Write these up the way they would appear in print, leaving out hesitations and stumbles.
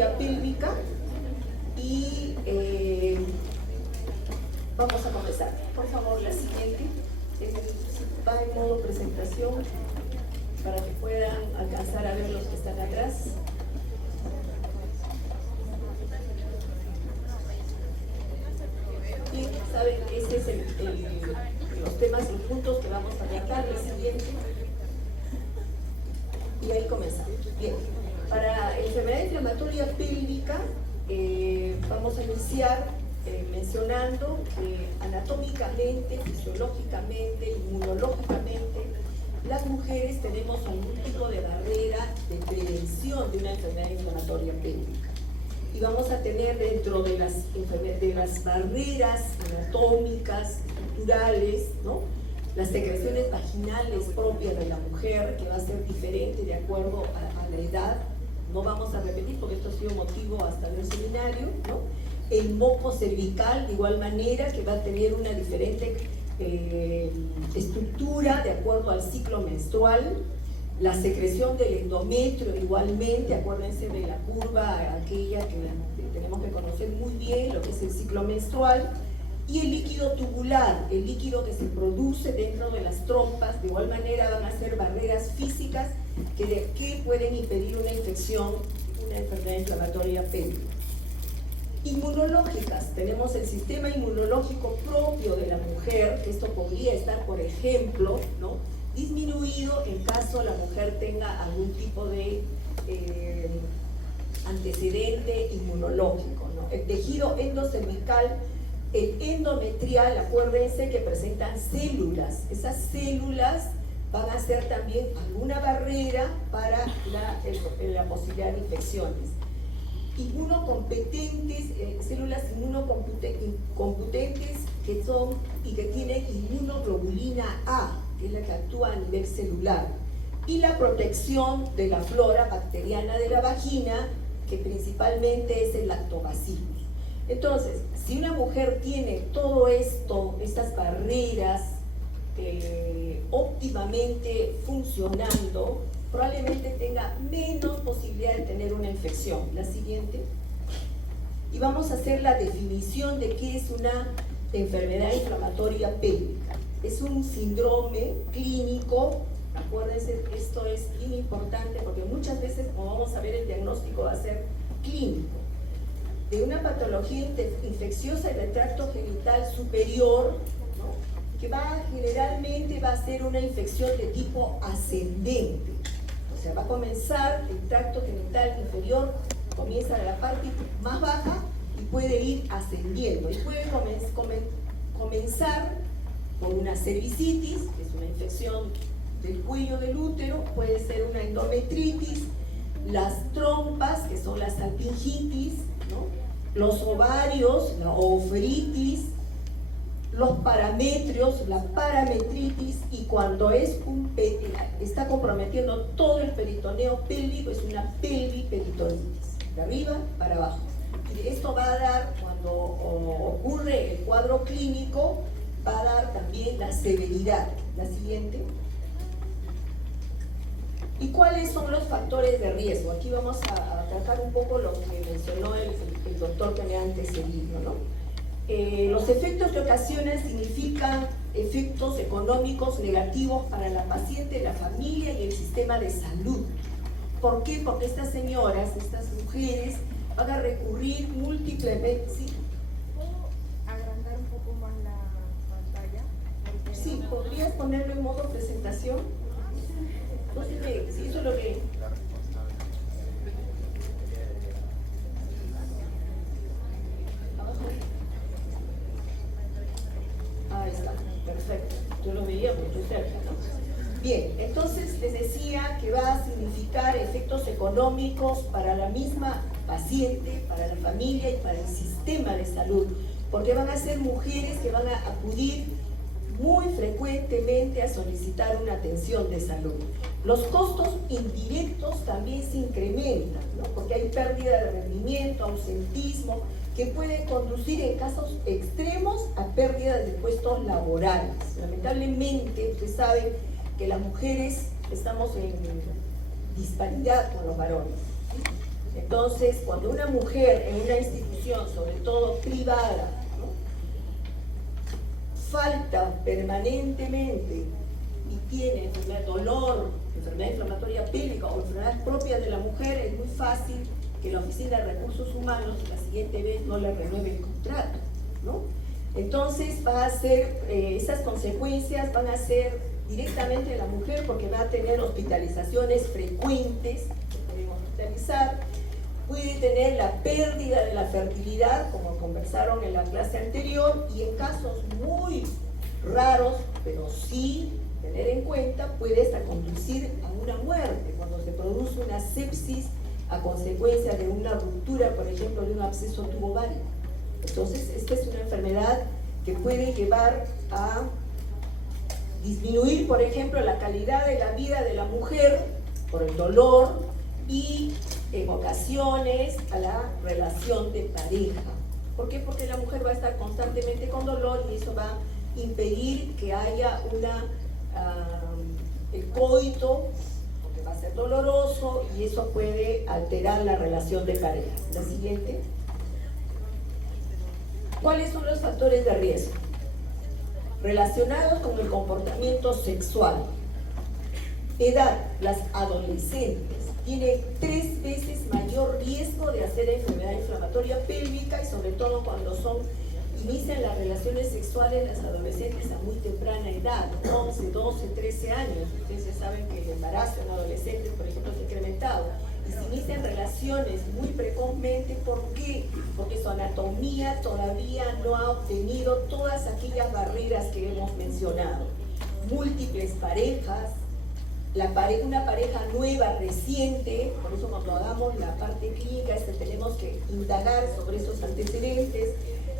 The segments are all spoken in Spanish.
inflamatoria pélvica y vamos a comenzar. Por favor, la siguiente. Va en modo presentación para que puedan alcanzar a ver los que están atrás. Y saben, ese es los temas y puntos que vamos a tratar. La siguiente. Y ahí comenzamos. Bien, para enfermedad inflamatoria pélvica vamos a iniciar mencionando que anatómicamente, fisiológicamente, inmunológicamente, las mujeres tenemos algún tipo de barrera de prevención de una enfermedad inflamatoria pélvica. Y vamos a tener dentro de las barreras anatómicas, estructurales, ¿no?, las secreciones vaginales propias de la mujer, que va a ser diferente de acuerdo a la edad. No vamos a repetir porque esto ha sido motivo hasta del seminario, ¿no? El moco cervical, de igual manera, que va a tener una diferente estructura de acuerdo al ciclo menstrual. La secreción del endometrio, igualmente, acuérdense de la curva aquella que tenemos que conocer muy bien, lo que es el ciclo menstrual. Y el líquido tubular, el líquido que se produce dentro de las trompas, de igual manera van a ser barreras físicas que pueden impedir una infección, una enfermedad inflamatoria pélvica. Inmunológicas, tenemos el sistema inmunológico propio de la mujer, que esto podría estar, por ejemplo, ¿no?, disminuido en caso la mujer tenga algún tipo de antecedente inmunológico, ¿no? El tejido endocervical, el endometrial, acuérdense que presentan células. Esas células van a ser también alguna barrera para la posibilidad de infecciones. Inmunocompetentes, células inmunocompetentes que son y que tienen inmunoglobulina A, que es la que actúa a nivel celular. Y la protección de la flora bacteriana de la vagina, que principalmente es el lactobacillus. Entonces, si una mujer tiene todo esto, estas barreras óptimamente funcionando, probablemente tenga menos posibilidad de tener una infección. La siguiente. Y vamos a hacer la definición de qué es una enfermedad inflamatoria pélvica. Es un síndrome clínico. Acuérdense, esto es bien importante porque muchas veces, como vamos a ver, el diagnóstico va a ser clínico, de una patología infecciosa del tracto genital superior, ¿no?, que generalmente va a ser una infección de tipo ascendente. O sea, va a comenzar el tracto genital inferior, comienza de la parte más baja y puede ir ascendiendo. Y puede comenzar con una cervicitis, que es una infección del cuello del útero, puede ser una endometritis, las trompas, que son las salpingitis, ¿no?, los ovarios, la oferitis, los parametrios, la parametritis, y cuando está comprometiendo todo el peritoneo pélvico, es una pelviperitonitis, de arriba para abajo. Y esto va a dar, cuando ocurre el cuadro clínico, va a dar también la severidad. La siguiente. ¿Y cuáles son los factores de riesgo? Aquí vamos a tratar un poco lo que mencionó el doctor que me ha antecedido, ¿no? Los efectos que ocasionan significan efectos económicos negativos para la paciente, la familia y el sistema de salud. ¿Por qué? Porque estas señoras, estas mujeres, van a recurrir múltiplemente. ¿Sí? ¿Puedo agrandar un poco más la pantalla? Sí, ¿podrías ponerlo en modo presentación? No sé qué, si eso es lo que... Ahí está, perfecto. Yo lo veía mucho cerca, ¿no? Bien, entonces les decía que va a significar efectos económicos para la misma paciente, para la familia y para el sistema de salud, porque van a ser mujeres que van a acudir muy frecuentemente a solicitar una atención de salud. Los costos indirectos también se incrementan, ¿no?, porque hay pérdida de rendimiento, ausentismo, que puede conducir en casos extremos a pérdida de puestos laborales. Lamentablemente, ustedes saben que las mujeres estamos en disparidad con los varones, ¿sí? Entonces, cuando una mujer en una institución, sobre todo privada, ¿no?, falta permanentemente y tiene dolor, enfermedad inflamatoria pélvica o enfermedades propias de la mujer, es muy fácil que la Oficina de Recursos Humanos la siguiente vez no le renueve el contrato, ¿no? Entonces va a ser, esas consecuencias van a ser directamente de la mujer, porque va a tener hospitalizaciones frecuentes, se pueden hospitalizar, puede tener la pérdida de la fertilidad, como conversaron en la clase anterior, y en casos muy raros, pero sí tener en cuenta, puede hasta conducir a una muerte, cuando se produce una sepsis a consecuencia de una ruptura, por ejemplo, de un absceso tubovario. Entonces, esta es una enfermedad que puede llevar a disminuir, por ejemplo, la calidad de la vida de la mujer por el dolor y en ocasiones a la relación de pareja. ¿Por qué? Porque la mujer va a estar constantemente con dolor y eso va a impedir que haya el coito, porque va a ser doloroso y eso puede alterar la relación de pareja. La siguiente. ¿Cuáles son los factores de riesgo relacionados con el comportamiento sexual? Edad, las adolescentes tienen 3 veces mayor riesgo de hacer enfermedad inflamatoria pélvica y sobre todo cuando inician las relaciones sexuales las adolescentes a muy temprana edad, 11, 12, 13 años. Ustedes saben que el embarazo en adolescentes, por ejemplo, se ha incrementado. Y se inician relaciones muy precozmente. ¿Por qué? Porque su anatomía todavía no ha obtenido todas aquellas barreras que hemos mencionado. Múltiples parejas, una pareja nueva, reciente, por eso cuando hagamos la parte clínica tenemos que indagar sobre esos antecedentes.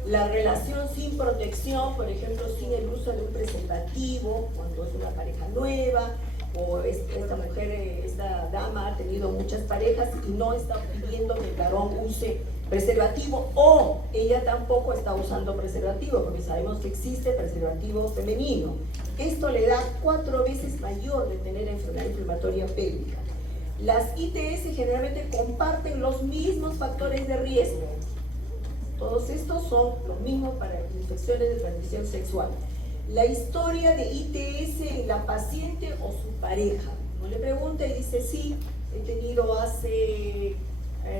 La relación sin protección, por ejemplo, sin el uso de un preservativo, cuando es una pareja nueva, o esta mujer, esta dama ha tenido muchas parejas y no está pidiendo que el varón use preservativo, o ella tampoco está usando preservativo, porque sabemos que existe preservativo femenino. Esto le da 4 veces mayor de tener enfermedad inflamatoria pélvica. Las ITS generalmente comparten los mismos factores de riesgo. Todos estos son los mismos para infecciones de transmisión sexual. La historia de ITS en la paciente o su pareja. Uno le pregunta y dice, sí, he tenido hace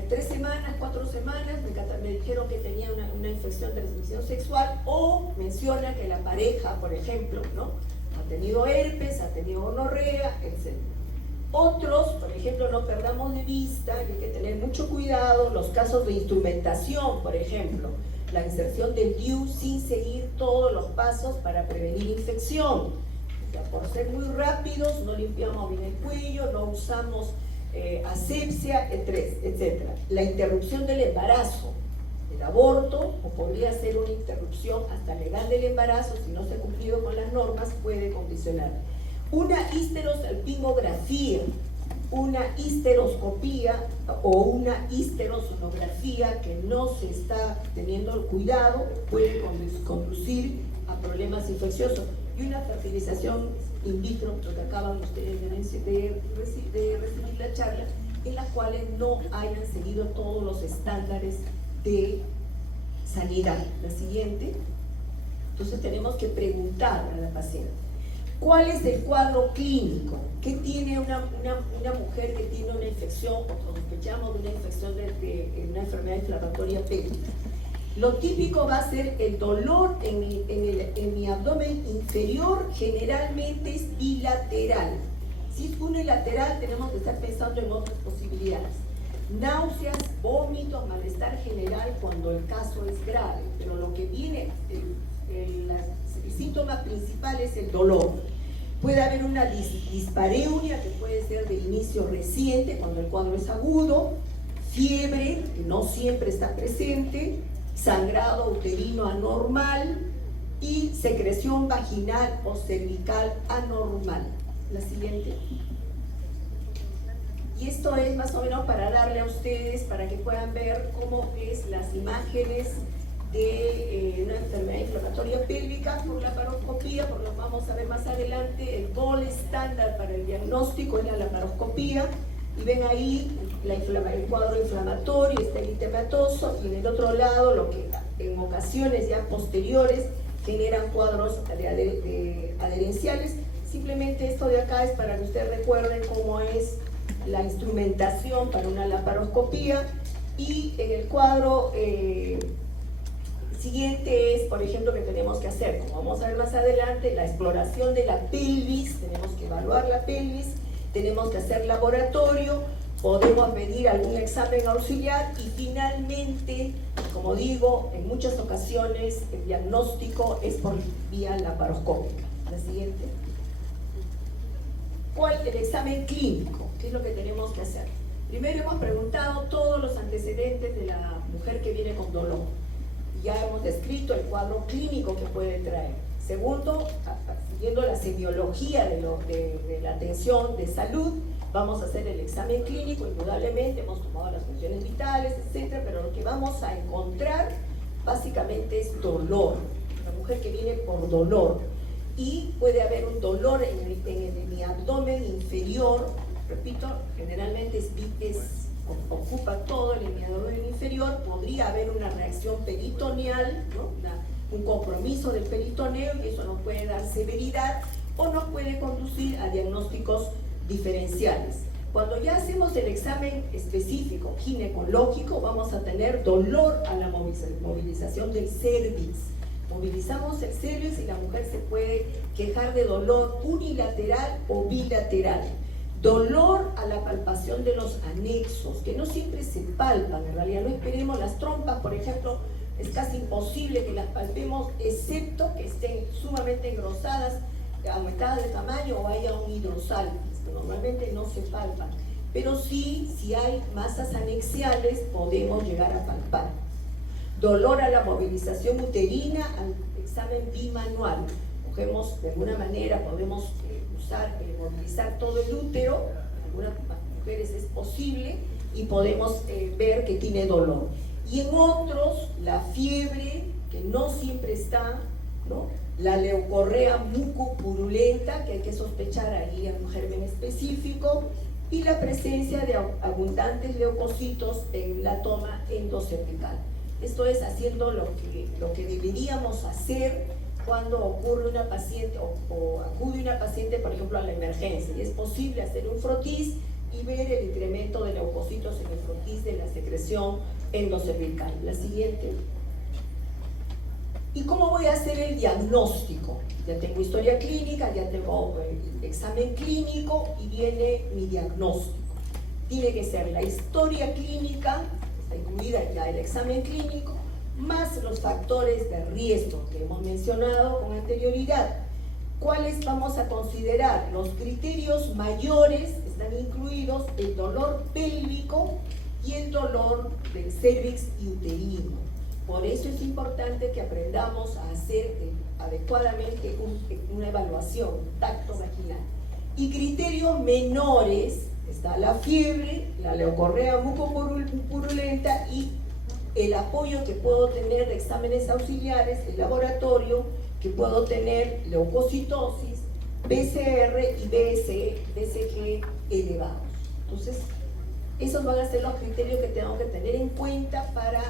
3 semanas, 4 semanas, me dijeron que tenía una infección de transmisión sexual, o menciona que la pareja, por ejemplo, ¿no?, ha tenido herpes, ha tenido gonorrea, etc. Otros, por ejemplo, no perdamos de vista que hay que tener mucho cuidado los casos de instrumentación, por ejemplo, la inserción del DIU sin seguir todos los pasos para prevenir infección. O sea, por ser muy rápidos, no limpiamos bien el cuello, no usamos asepsia, etc. La interrupción del embarazo, el aborto, o podría ser una interrupción hasta la edad del embarazo, si no se ha cumplido con las normas, puede condicionar. Una histerosalpingografía, una histeroscopía o una histerosonografía que no se está teniendo el cuidado puede conducir a problemas infecciosos. Y una fertilización in vitro, lo que acaban ustedes de recibir la charla, en las cuales no hayan seguido todos los estándares de sanidad. La siguiente. Entonces tenemos que preguntar a la paciente, ¿cuál es el cuadro clínico? ¿Qué tiene una mujer que tiene una infección o sospechamos de una infección de una enfermedad inflamatoria pélvica? Lo típico va a ser el dolor en mi abdomen inferior, generalmente es bilateral. Si es unilateral, tenemos que estar pensando en otras posibilidades. Náuseas, vómitos, malestar general cuando el caso es grave, pero lo que viene, el síntoma principal es el dolor. Puede haber una dispareunia que puede ser de inicio reciente cuando el cuadro es agudo, fiebre que no siempre está presente, sangrado uterino anormal y secreción vaginal o cervical anormal. La siguiente. Y esto es más o menos para darle a ustedes, para que puedan ver cómo es las imágenes de una enfermedad inflamatoria pélvica por laparoscopía, por lo que vamos a ver más adelante. El gol estándar para el diagnóstico es la laparoscopía. Y ven ahí el cuadro inflamatorio, está eritematoso, y en el otro lado, lo que en ocasiones ya posteriores generan cuadros adherenciales. Simplemente esto de acá es para que ustedes recuerden cómo es la instrumentación para una laparoscopía. Y en el cuadro siguiente es, por ejemplo, que tenemos que hacer, como vamos a ver más adelante, la exploración de la pelvis. Tenemos que evaluar la pelvis, tenemos que hacer laboratorio, podemos pedir algún examen auxiliar y finalmente, como digo, en muchas ocasiones el diagnóstico es por vía laparoscópica. La siguiente. ¿Cuál? El examen clínico. ¿Qué es lo que tenemos que hacer? Primero hemos preguntado todos los antecedentes de la mujer que viene con dolor. Ya hemos descrito el cuadro clínico que puede traer. Segundo, siguiendo la semiología de la atención de salud, vamos a hacer el examen clínico. Indudablemente hemos tomado las funciones vitales, etcétera, pero lo que vamos a encontrar básicamente es dolor. La mujer que viene por dolor, y puede haber un dolor en mi abdomen inferior. Repito, generalmente ocupa todo el abdomen inferior. Podría haber una reacción peritoneal, ¿no? Un compromiso del peritoneo, y eso nos puede dar severidad o nos puede conducir a diagnósticos diferenciales. Cuando ya hacemos el examen específico ginecológico, vamos a tener dolor a la movilización del cervix. Movilizamos el cervix y la mujer se puede quejar de dolor unilateral o bilateral. Dolor a la palpación de los anexos, que no siempre se palpan, en realidad no esperemos. Las trompas, por ejemplo, es casi imposible que las palpemos, excepto que estén sumamente engrosadas, aumentadas de tamaño o haya un hidrosalpis, que normalmente no se palpan. Pero sí, si hay masas anexiales, podemos llegar a palpar. Dolor a la movilización uterina, al examen bimanual. Cogemos de alguna manera, podemos movilizar todo el útero, en algunas mujeres es posible, y podemos ver que tiene dolor. Y en otros, la fiebre, que no siempre está, ¿no? La leucorrea mucopurulenta, que hay que sospechar ahí en un germen específico, y la presencia de abundantes leucocitos en la toma endocervical. Esto es haciendo lo que deberíamos hacer cuando ocurre una paciente o acude una paciente, por ejemplo, a la emergencia. Y es posible hacer un frotis y ver el incremento de leucocitos en el frotis de la secreción endocervical. La siguiente. ¿Y cómo voy a hacer el diagnóstico? Ya tengo historia clínica, ya tengo el examen clínico y viene mi diagnóstico. Tiene que ser la historia clínica, está incluida ya el examen clínico, más los factores de riesgo que hemos mencionado con anterioridad. ¿Cuáles vamos a considerar? Los criterios mayores están incluidos el dolor pélvico y el dolor del cervix y uterino. Por eso es importante que aprendamos a hacer adecuadamente una evaluación, tacto vaginal. Y criterios menores, está la fiebre, la leucorrea mucopurulenta y el apoyo que puedo tener de exámenes auxiliares, el laboratorio, que puedo tener leucocitosis, PCR y BCG elevados. Entonces, esos van a ser los criterios que tengo que tener en cuenta para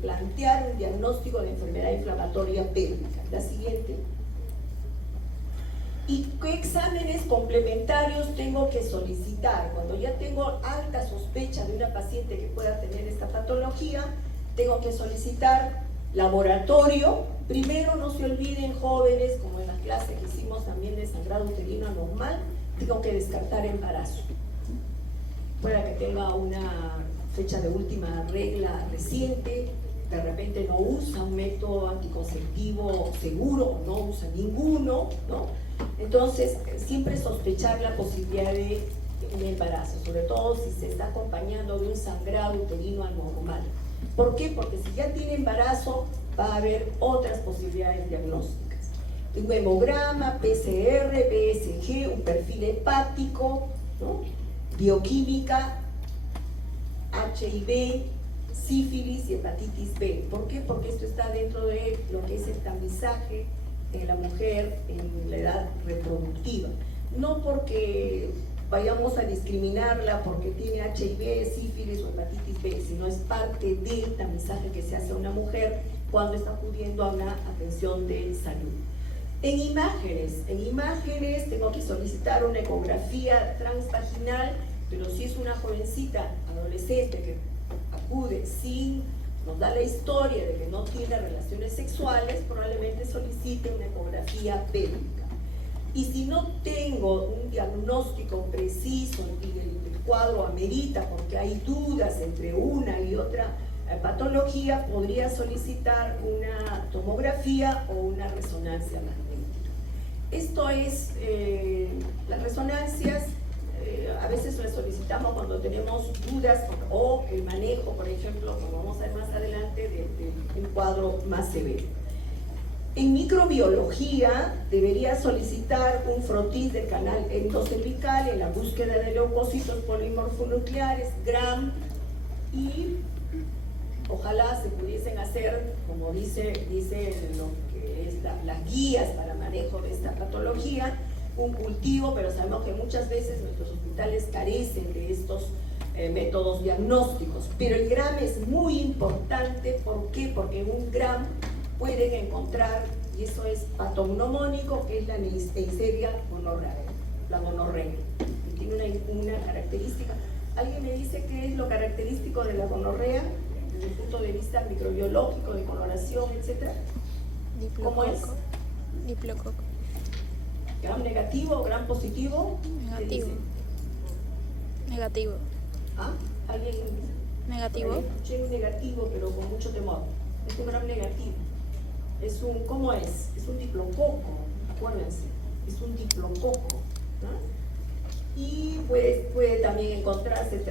plantear un diagnóstico de enfermedad inflamatoria pélvica. La siguiente. ¿Y qué exámenes complementarios tengo que solicitar? Cuando ya tengo alta sospecha de una paciente que pueda tener esta patología, tengo que solicitar laboratorio. Primero, no se olviden, jóvenes, como en la clase que hicimos también de sangrado uterino anormal, tengo que descartar embarazo. Pueda que tenga una fecha de última regla reciente, de repente no usa un método anticonceptivo seguro, no usa ninguno, ¿no? Entonces, siempre sospechar la posibilidad de un embarazo, sobre todo si se está acompañando de un sangrado uterino anormal. ¿Por qué? Porque si ya tiene embarazo, va a haber otras posibilidades diagnósticas. Un hemograma, PCR, BSG, un perfil hepático, ¿no? Bioquímica, HIV, sífilis y hepatitis B. ¿Por qué? Porque esto está dentro de lo que es el tamizaje en la mujer en la edad reproductiva. No porque vayamos a discriminarla porque tiene HIV, sífilis o hepatitis B, sino es parte del tamizaje que se hace a una mujer cuando está acudiendo a una atención de salud. En imágenes tengo que solicitar una ecografía transvaginal, pero si es una jovencita adolescente que acude sin, nos da la historia de que no tiene relaciones sexuales, probablemente solicite una ecografía pélvica. Y si no tengo un diagnóstico preciso y el cuadro amerita porque hay dudas entre una y otra patología, podría solicitar una tomografía o una resonancia magnética. Esto es, las resonancias a veces las solicitamos cuando tenemos dudas o el manejo, por ejemplo, como vamos a ver más adelante, de un cuadro más severo. En microbiología debería solicitar un frotis del canal endocervical en la búsqueda de leucocitos polimorfonucleares, GRAM, y ojalá se pudiesen hacer, como dice lo que es las guías para manejo de esta patología, un cultivo, pero sabemos que muchas veces nuestros hospitales carecen de estos métodos diagnósticos. Pero el GRAM es muy importante, ¿por qué? Porque en un GRAM pueden encontrar, y eso es patognomónico, que es la Neisseria gonorrea, la gonorrea, y tiene una característica. ¿Alguien me dice qué es lo característico de la gonorrea desde el punto de vista microbiológico, de coloración, etcétera? ¿Cómo es? Diplococo. ¿Gram negativo, gram positivo? Negativo. Negativo. ¿Ah? ¿Alguien? Negativo. Escuché un negativo, pero con mucho temor. Es un gram negativo. Es un, ¿cómo es? Es un diplococo, acuérdense. Es un diplococo, ¿no? Y puede también encontrarse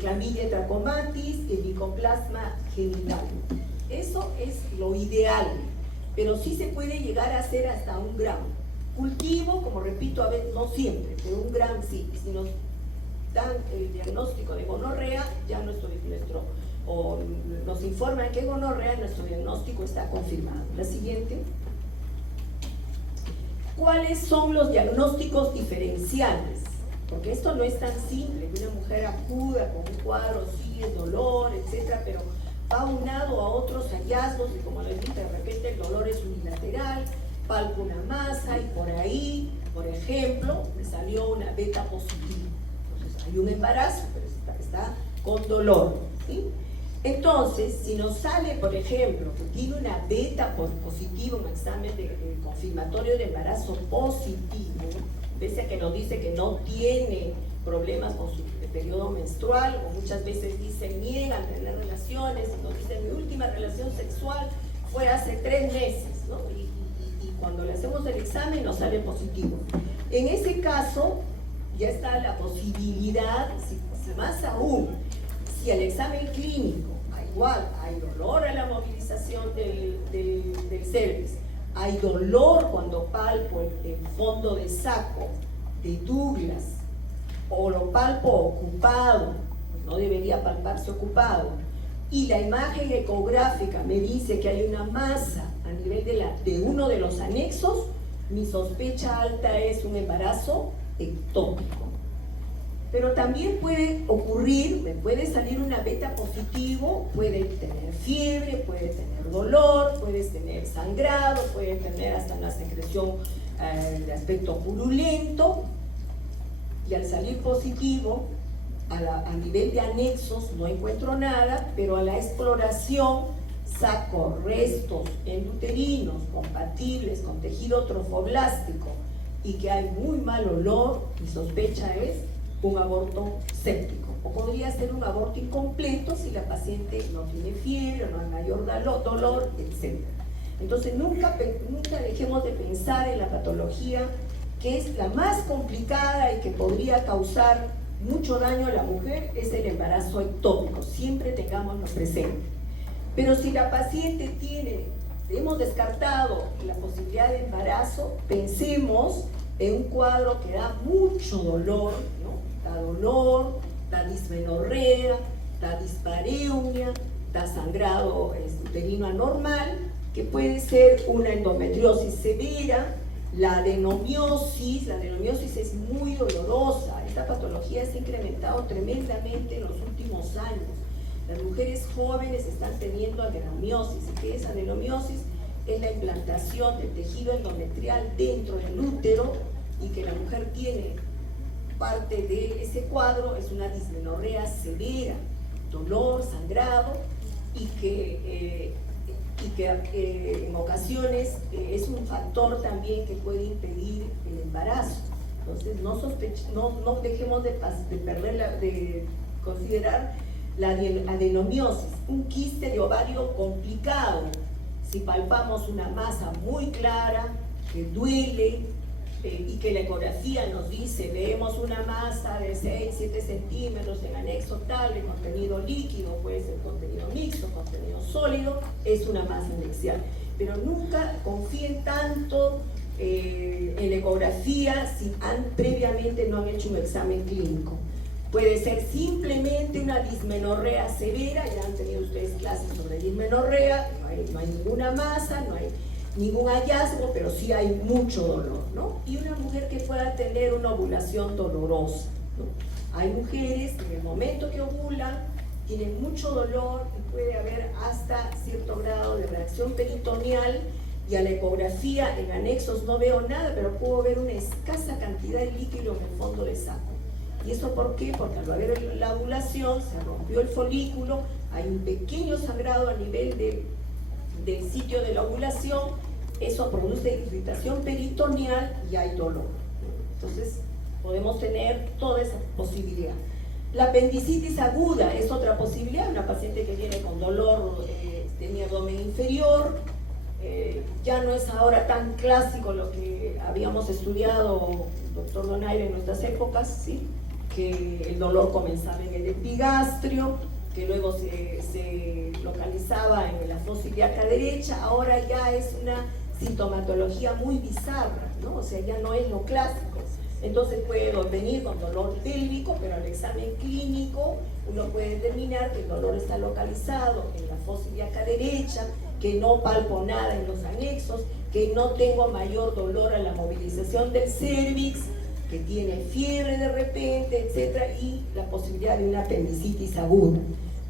Chlamydia trachomatis, el Mycoplasma genital. Eso es lo ideal, pero sí se puede llegar a hacer hasta un gramo. Cultivo, como repito, a veces no siempre, pero un gramo sí. Si nos dan el diagnóstico de gonorrea, ya o nos informan que gonorrea, nuestro diagnóstico está confirmado. La siguiente. ¿Cuáles son los diagnósticos diferenciales? Porque esto no es tan simple, que una mujer acuda con un cuadro, sí, es dolor, etcétera, pero va aunado a otros hallazgos y como les dije, de repente el dolor es unilateral, palpa una masa y por ahí, por ejemplo, me salió una beta positiva. Entonces hay un embarazo, pero está con dolor, ¿sí? Entonces, si nos sale, por ejemplo, que tiene una beta positiva, un examen de confirmatorio de embarazo positivo, pese a que nos dice que no tiene problemas con su periodo menstrual, o muchas veces dicen niegan tener relaciones, y nos dicen mi última relación sexual fue hace 3 meses, ¿no? Y cuando le hacemos el examen nos sale positivo. En ese caso ya está la posibilidad, más aún, si el examen clínico, igual hay dolor a la movilización del cervix, hay dolor cuando palpo el fondo de saco de Douglas, o lo palpo ocupado, pues no debería palparse ocupado, y la imagen ecográfica me dice que hay una masa a nivel de uno de los anexos, mi sospecha alta es un embarazo ectópico. Pero también puede ocurrir, me puede salir una beta positivo, puede tener fiebre, puede tener dolor, puede tener sangrado, puede tener hasta una secreción de aspecto purulento, y al salir positivo, a nivel de anexos no encuentro nada, pero a la exploración saco restos endouterinos compatibles con tejido trofoblástico y que hay muy mal olor, mi sospecha es un aborto séptico, o podría ser un aborto incompleto si la paciente no tiene fiebre, no hay mayor dolor, etc. Entonces nunca dejemos de pensar en la patología que es la más complicada y que podría causar mucho daño a la mujer, es el embarazo ectópico, siempre tengámoslo presente. Pero si la paciente hemos descartado la posibilidad de embarazo, pensemos en un cuadro que da mucho dolor, ¿no? Da dolor, da dismenorrea, da dispareunia, da sangrado uterino anormal, que puede ser una endometriosis severa, la adenomiosis es muy dolorosa, es esta patología se ha incrementado tremendamente en los últimos años. Las mujeres jóvenes están teniendo adenomiosis. ¿Y qué es adenomiosis? Es la implantación del tejido endometrial dentro del útero, y que la mujer tiene parte de ese cuadro, es una dismenorrea severa, dolor, sangrado, y que en ocasiones es un factor también que puede impedir el embarazo. Entonces no dejemos de considerar la adenomiosis, un quiste de ovario complicado. Si palpamos una masa muy clara, que duele, y que la ecografía nos dice, vemos una masa de 6-7 centímetros en anexo tal, de contenido líquido, puede ser contenido mixto, contenido sólido, es una masa anexial. Pero nunca confíen tanto en la ecografía si previamente no han hecho un examen clínico. Puede ser simplemente una dismenorrea severa, ya han tenido ustedes clases sobre dismenorrea, no hay ninguna masa, no hay ningún hallazgo, pero sí hay mucho dolor, ¿no? Y una mujer que pueda tener una ovulación dolorosa, ¿no? Hay mujeres que en el momento que ovulan tienen mucho dolor y puede haber hasta cierto grado de reacción peritoneal, y a la ecografía en anexos no veo nada, pero puedo ver una escasa cantidad de líquido en el fondo del saco. ¿Y eso por qué? Porque al haber la ovulación se rompió el folículo, hay un pequeño sangrado a nivel del sitio de la ovulación, eso produce irritación peritoneal y hay dolor. Entonces podemos tener toda esa posibilidad. La apendicitis aguda es otra posibilidad, una paciente que viene con dolor de mi abdomen inferior, ya no es ahora tan clásico lo que habíamos estudiado, doctor Donaire, en nuestras épocas, ¿sí? Que el dolor comenzaba en el epigastrio, que luego se localizaba en la fosa ilíaca derecha, ahora ya es una sintomatología muy bizarra, ¿no? O sea, ya no es lo clásico. Entonces puede venir con dolor pélvico, pero al examen clínico uno puede determinar que el dolor está localizado en la fosa ilíaca derecha, que no palpo nada en los anexos, que no tengo mayor dolor a la movilización del cérvix, que tiene fiebre de repente, etcétera, y la posibilidad de una apendicitis aguda.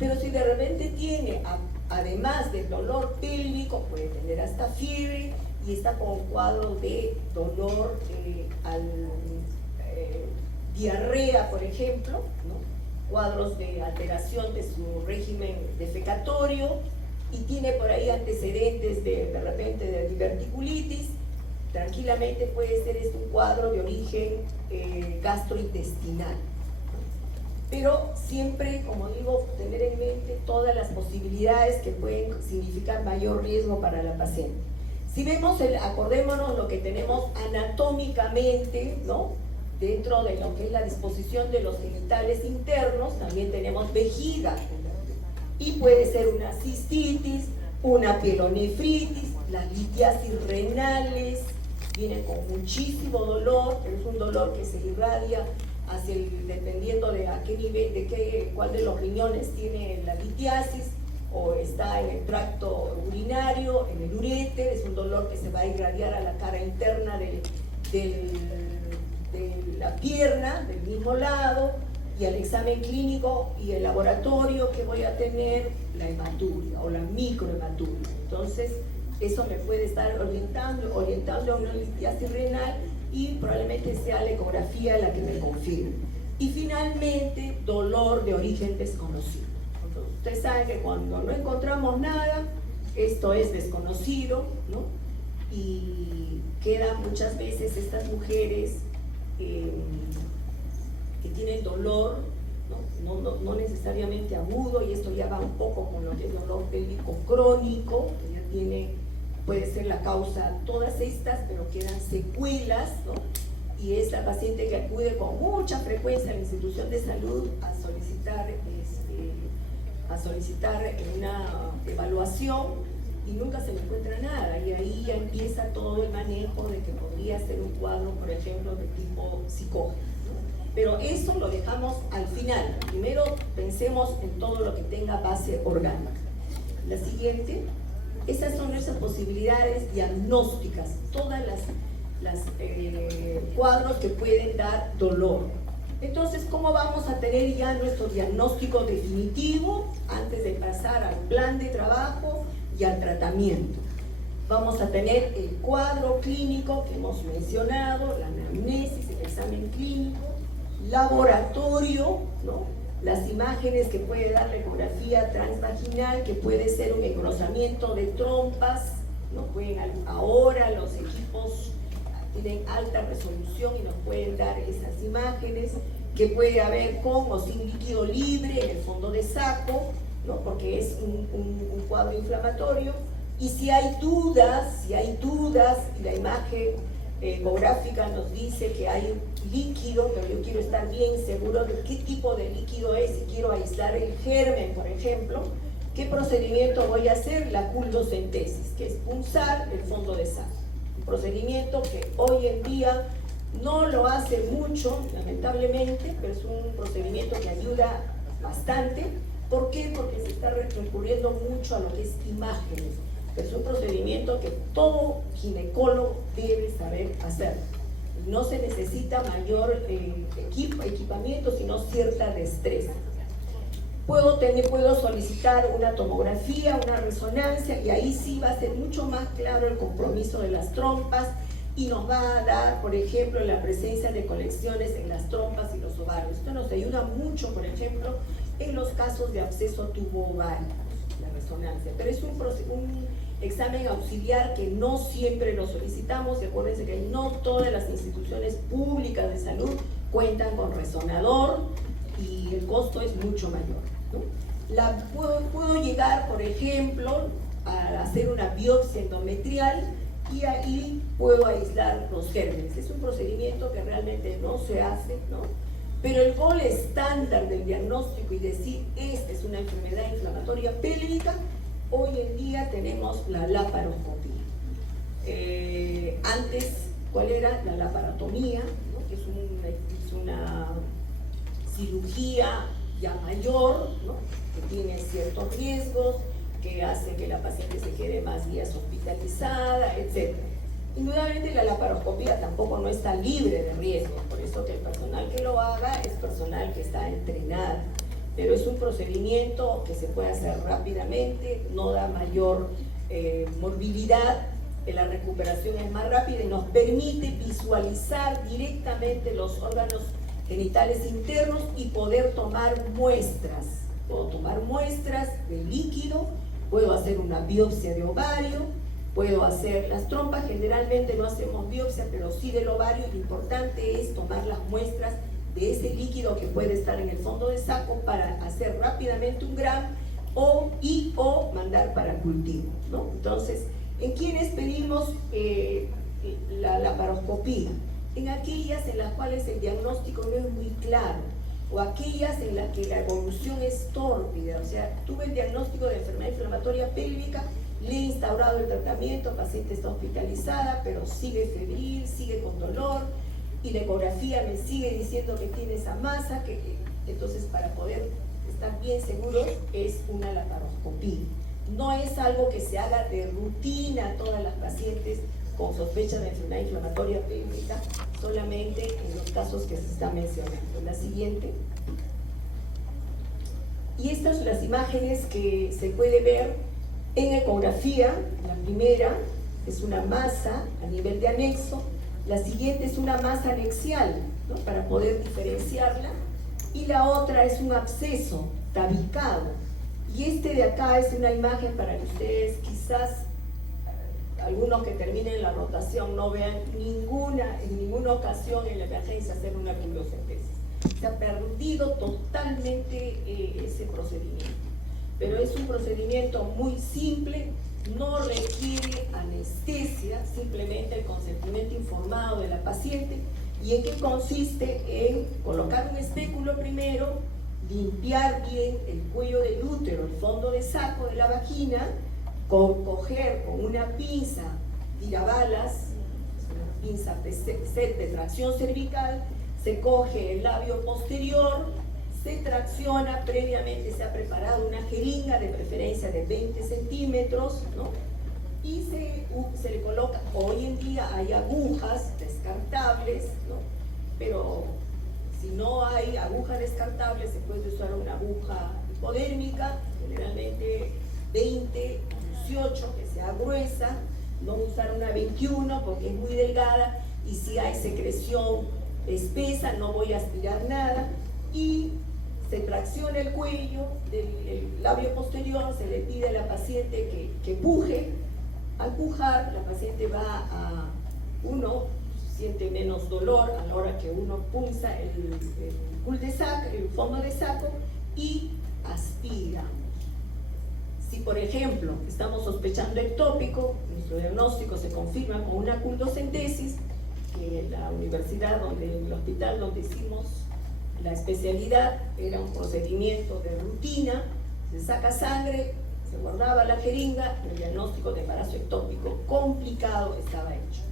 Pero si de repente tiene, además del dolor pélvico, puede tener hasta fiebre y está con un cuadro de dolor diarrea, por ejemplo, ¿no? Cuadros de alteración de su régimen defecatorio, y tiene por ahí antecedentes de repente de diverticulitis, tranquilamente puede ser un cuadro de origen gastrointestinal. Pero siempre, como digo, tener en mente todas las posibilidades que pueden significar mayor riesgo para la paciente. Si vemos, acordémonos lo que tenemos anatómicamente, ¿no? Dentro de lo que es la disposición de los genitales internos, también tenemos vejiga, y puede ser una cistitis, una pielonefritis, las litiasis renales, vienen con muchísimo dolor, pero es un dolor que se irradia dependiendo de a qué nivel, cuál de los riñones tiene la litiasis, o está en el tracto urinario, en el uréter, es un dolor que se va a irradiar a la cara interna de la pierna, del mismo lado, y al examen clínico y el laboratorio que voy a tener la hematuria o la microhematuria. Entonces, eso me puede estar orientando a una litiasis renal, y probablemente sea la ecografía la que me confirme. Y finalmente, dolor de origen desconocido. Entonces, ustedes saben que cuando no encontramos nada, esto es desconocido, ¿no? Y quedan muchas veces estas mujeres que tienen dolor, no necesariamente agudo, y esto ya va un poco con lo que es dolor pélvico crónico, que ya puede ser la causa todas estas, pero quedan secuelas, ¿no? Y es la paciente que acude con mucha frecuencia a la institución de salud a solicitar una evaluación, y nunca se le encuentra nada, y ahí ya empieza todo el manejo de que podría ser un cuadro, por ejemplo, de tipo psicógeno, ¿no? Pero eso lo dejamos al final. Primero pensemos en todo lo que tenga base orgánica. La siguiente, esas son nuestras posibilidades diagnósticas, todas las cuadros que pueden dar dolor. Entonces, ¿cómo vamos a tener ya nuestro diagnóstico definitivo antes de pasar al plan de trabajo y al tratamiento? Vamos a tener el cuadro clínico que hemos mencionado, la anamnesis, el examen clínico, laboratorio, ¿no? Las imágenes que puede dar la ecografía transvaginal, que puede ser un engrosamiento de trompas, ¿no? Ahora los equipos tienen alta resolución y nos pueden dar esas imágenes, que puede haber con o sin líquido libre en el fondo de saco, ¿no? Porque es un cuadro inflamatorio. Y si hay dudas, y la imagen ecográfica nos dice que hay líquido, pero yo quiero estar bien seguro de qué tipo de líquido es, si quiero aislar el germen, por ejemplo, ¿qué procedimiento voy a hacer? La culdocentesis, que es punzar el fondo de saco. Un procedimiento que hoy en día no lo hace mucho, lamentablemente, pero es un procedimiento que ayuda bastante. ¿Por qué? Porque se está recurriendo mucho a lo que es imágenes. Es un procedimiento que todo ginecólogo debe saber hacer. No se necesita mayor equipamiento, sino cierta destreza. Puedo solicitar una tomografía, una resonancia, y ahí sí va a ser mucho más claro el compromiso de las trompas y nos va a dar, por ejemplo, la presencia de colecciones en las trompas y los ovarios. Esto nos ayuda mucho, por ejemplo, en los casos de absceso tubo-ovario, la resonancia. Pero es un examen auxiliar que no siempre lo solicitamos, y acuérdense que no todas las instituciones públicas de salud cuentan con resonador y el costo es mucho mayor, ¿no? Puedo llegar, por ejemplo, a hacer una biopsia endometrial y ahí puedo aislar los gérmenes. Es un procedimiento que realmente no se hace, ¿no? Pero el gol estándar del diagnóstico y decir esta es una enfermedad inflamatoria pélvica, hoy en día tenemos la laparoscopía. Antes, ¿cuál era? La laparotomía, ¿no? Que es una cirugía ya mayor, ¿no? Que tiene ciertos riesgos, que hace que la paciente se quede más días hospitalizada, etc. Indudablemente la laparoscopía tampoco no está libre de riesgos, por eso que el personal que lo haga es personal que está entrenado. Pero es un procedimiento que se puede hacer rápidamente, no da mayor morbilidad, la recuperación es más rápida y nos permite visualizar directamente los órganos genitales internos y poder tomar muestras. Puedo tomar muestras de líquido, puedo hacer una biopsia de ovario, puedo hacer las trompas, generalmente no hacemos biopsia, pero sí del ovario, y lo importante es tomar las muestras de ese líquido que puede estar en el fondo de saco para hacer rápidamente un gram o mandar para cultivo, ¿no? Entonces, ¿en quiénes pedimos la laparoscopía? En aquellas en las cuales el diagnóstico no es muy claro, o aquellas en las que la evolución es tórpida, o sea, tuve el diagnóstico de enfermedad inflamatoria pélvica, le he instaurado el tratamiento, la paciente está hospitalizada, pero sigue febril, sigue con dolor, y la ecografía me sigue diciendo que tiene esa masa, entonces para poder estar bien seguros es una laparoscopía. No es algo que se haga de rutina a todas las pacientes con sospecha de enfermedad inflamatoria pélvica, solamente en los casos que se está mencionando. La siguiente. Y estas son las imágenes que se puede ver en ecografía. La primera es una masa a nivel de anexo, la siguiente es una masa anexial, ¿no? Para poder diferenciarla, y la otra es un absceso tabicado. Y este de acá es una imagen para que ustedes quizás algunos que terminen la rotación no vean en ninguna ocasión en la emergencia hacer una culdocentesis. Se ha perdido totalmente ese procedimiento, pero es un procedimiento muy simple, no requiere anestesia, simplemente el consentimiento informado de la paciente. ¿Y en qué consiste? En colocar un espéculo primero, limpiar bien el cuello del útero, el fondo de saco de la vagina, coger con una pinza tirabalas, una pinza de tracción cervical, se coge el labio posterior, se tracciona, previamente se ha preparado una jeringa de preferencia de 20 centímetros, ¿no? Y se le coloca, hoy en día hay agujas descartables, ¿no? Pero Si no hay aguja descartable, se puede usar una aguja hipodérmica, generalmente 20, 18, que sea gruesa, no usar una 21 porque es muy delgada, y si hay secreción espesa no voy a aspirar nada, y se tracciona el cuello del labio posterior, se le pide a la paciente que puje. Al pujar, la paciente uno siente menos dolor a la hora que uno punza el cul-de-sac, el fondo de saco, y aspira. Si, por ejemplo, estamos sospechando ectópico, nuestro diagnóstico se confirma con una cultocentesis, que en la universidad, en el hospital donde hicimos la especialidad, era un procedimiento de rutina, se saca sangre, se guardaba la jeringa, el diagnóstico de embarazo ectópico complicado estaba hecho.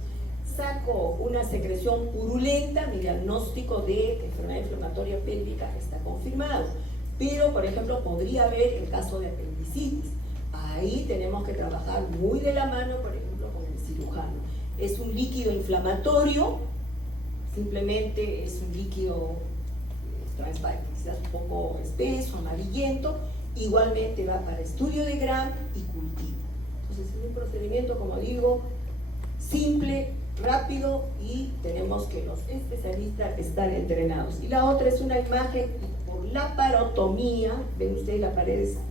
Saco una secreción purulenta, mi diagnóstico de enfermedad inflamatoria pélvica está confirmado. Pero, por ejemplo, podría haber el caso de apendicitis. Ahí tenemos que trabajar muy de la mano, por ejemplo, con el cirujano. Es un líquido inflamatorio, simplemente es un líquido transparente, quizás un poco espeso, amarillento, igualmente va para estudio de Gram y cultivo. Entonces es un procedimiento, como digo, simple, rápido, y tenemos que los especialistas estar entrenados. Y la otra es una imagen por laparotomía, ven ustedes, la pared está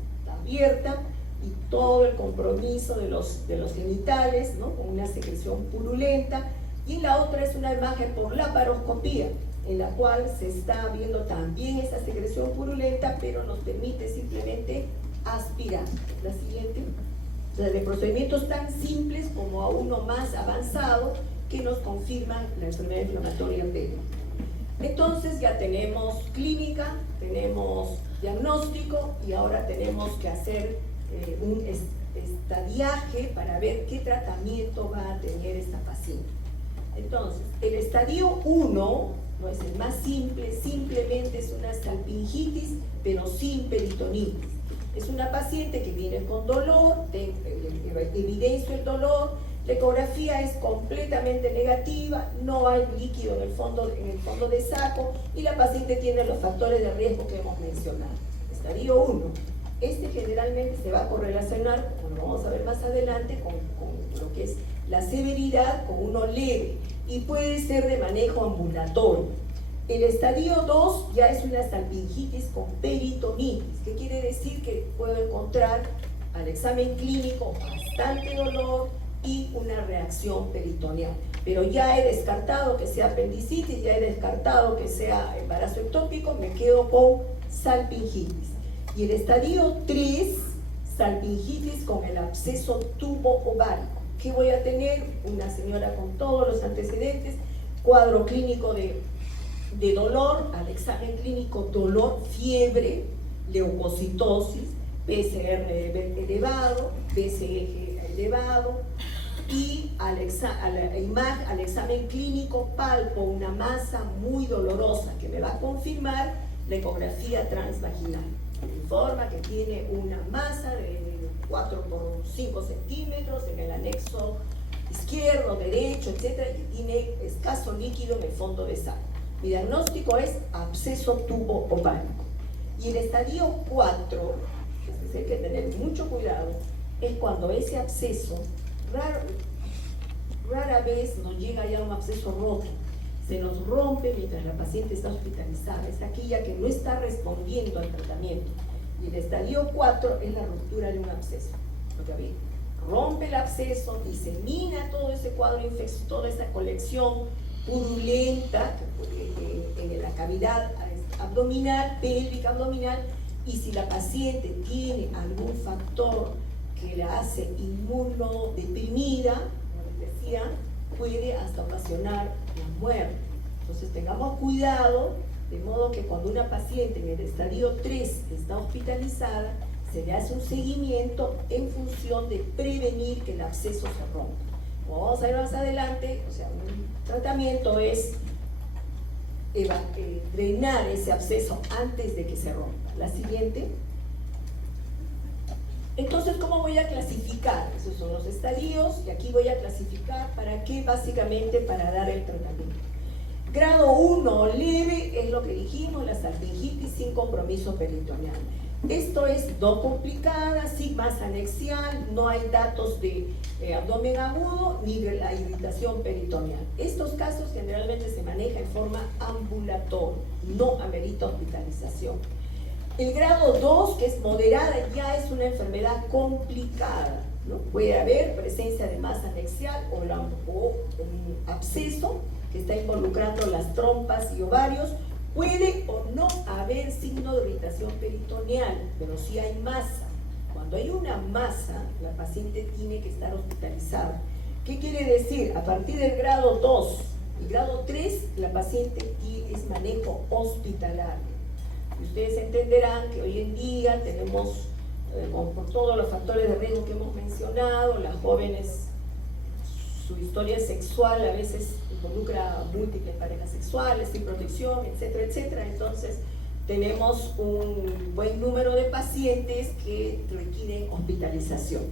abierta y todo el compromiso de los genitales, ¿no?, con una secreción purulenta. Y la otra es una imagen por laparoscopía, en la cual se está viendo también esa secreción purulenta, pero nos permite simplemente aspirar. La siguiente. De procedimientos tan simples como a uno más avanzado que nos confirman la enfermedad inflamatoria pélvica. Entonces ya tenemos clínica, tenemos diagnóstico, y ahora tenemos que hacer un estadiaje para ver qué tratamiento va a tener esta paciente. Entonces, el estadio 1 no es el más simple, simplemente es una salpingitis, pero sin peritonitis. Es una paciente que viene con dolor, evidencio el dolor, la ecografía es completamente negativa, no hay líquido en el fondo de saco, y la paciente tiene los factores de riesgo que hemos mencionado. Estadio 1. Este generalmente se va a correlacionar, como lo vamos a ver más adelante, con lo que es la severidad, con uno leve, y puede ser de manejo ambulatorio. El estadio 2 ya es una salpingitis con peritonitis, que quiere decir que puedo encontrar al examen clínico bastante dolor y una reacción peritoneal. Pero ya he descartado que sea apendicitis, ya he descartado que sea embarazo ectópico, me quedo con salpingitis. Y el estadio 3, salpingitis con el absceso tubo ovárico. ¿Qué voy a tener? Una señora con todos los antecedentes, cuadro clínico de dolor, al examen clínico dolor, fiebre, leucocitosis, PCR elevado, BCG elevado, y al examen clínico palpo una masa muy dolorosa que me va a confirmar la ecografía transvaginal. Me informa que tiene una masa de 4 por 5 centímetros en el anexo izquierdo, derecho, etcétera, y tiene escaso líquido en el fondo de saco. Mi diagnóstico es absceso tubo ovárico. Y el estadio 4, que hay que tener mucho cuidado, es cuando ese absceso, rara vez nos llega ya un absceso roto, se nos rompe mientras la paciente está hospitalizada, es aquella que no está respondiendo al tratamiento. Y el estadio 4 es la ruptura de un absceso. Rompe el absceso, disemina todo ese cuadro infeccioso, toda esa colección purulenta en la cavidad abdominal, pélvica abdominal, y si la paciente tiene algún factor que la hace inmunodeprimida, como les decía, puede hasta ocasionar la muerte. Entonces tengamos cuidado, de modo que cuando una paciente en el estadio 3 está hospitalizada, se le hace un seguimiento en función de prevenir que el absceso se rompa. Como vamos a ver más adelante, o sea, un tratamiento es drenar ese absceso antes de que se rompa. La siguiente. Entonces, ¿cómo voy a clasificar? Esos son los estadios, y aquí voy a clasificar para qué, básicamente para dar el tratamiento. Grado 1, leve, es lo que dijimos, la salpingitis sin compromiso peritoneal. Esto es no complicada, sin masa anexial, no hay datos de abdomen agudo ni de la irritación peritoneal. Estos casos generalmente se manejan en forma ambulatoria, no amerita hospitalización. El grado 2, que es moderada, ya es una enfermedad complicada, ¿no? Puede haber presencia de masa anexial o un absceso que está involucrando las trompas y ovarios. Puede o no haber signo de irritación peritoneal, pero sí hay masa. Cuando hay una masa, la paciente tiene que estar hospitalizada. ¿Qué quiere decir? A partir del grado 2 y grado 3, la paciente es manejo hospitalario. Y ustedes entenderán que hoy en día tenemos, por todos los factores de riesgo que hemos mencionado, las jóvenes, su historia sexual a veces involucra múltiples parejas sexuales, sin protección, etcétera, etcétera. Entonces, tenemos un buen número de pacientes que requieren hospitalización.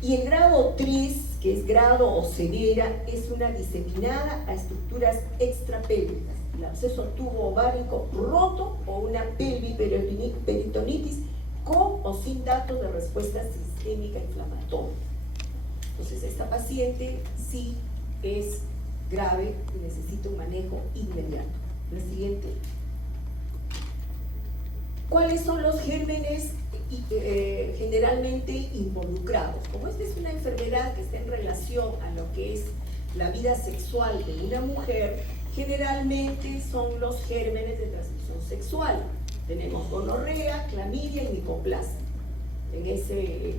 Y el grado 3, que es grado o severa, es una diseminada a estructuras extrapélvicas. El absceso tubo ovárico roto o una pelviperitonitis con o sin datos de respuesta sistémica inflamatoria. Entonces, esta paciente sí es grave y necesita un manejo inmediato. La siguiente. ¿Cuáles son los gérmenes generalmente involucrados? Como esta es una enfermedad que está en relación a lo que es la vida sexual de una mujer, generalmente son los gérmenes de transmisión sexual. Tenemos gonorrea, clamidia y micoplasma.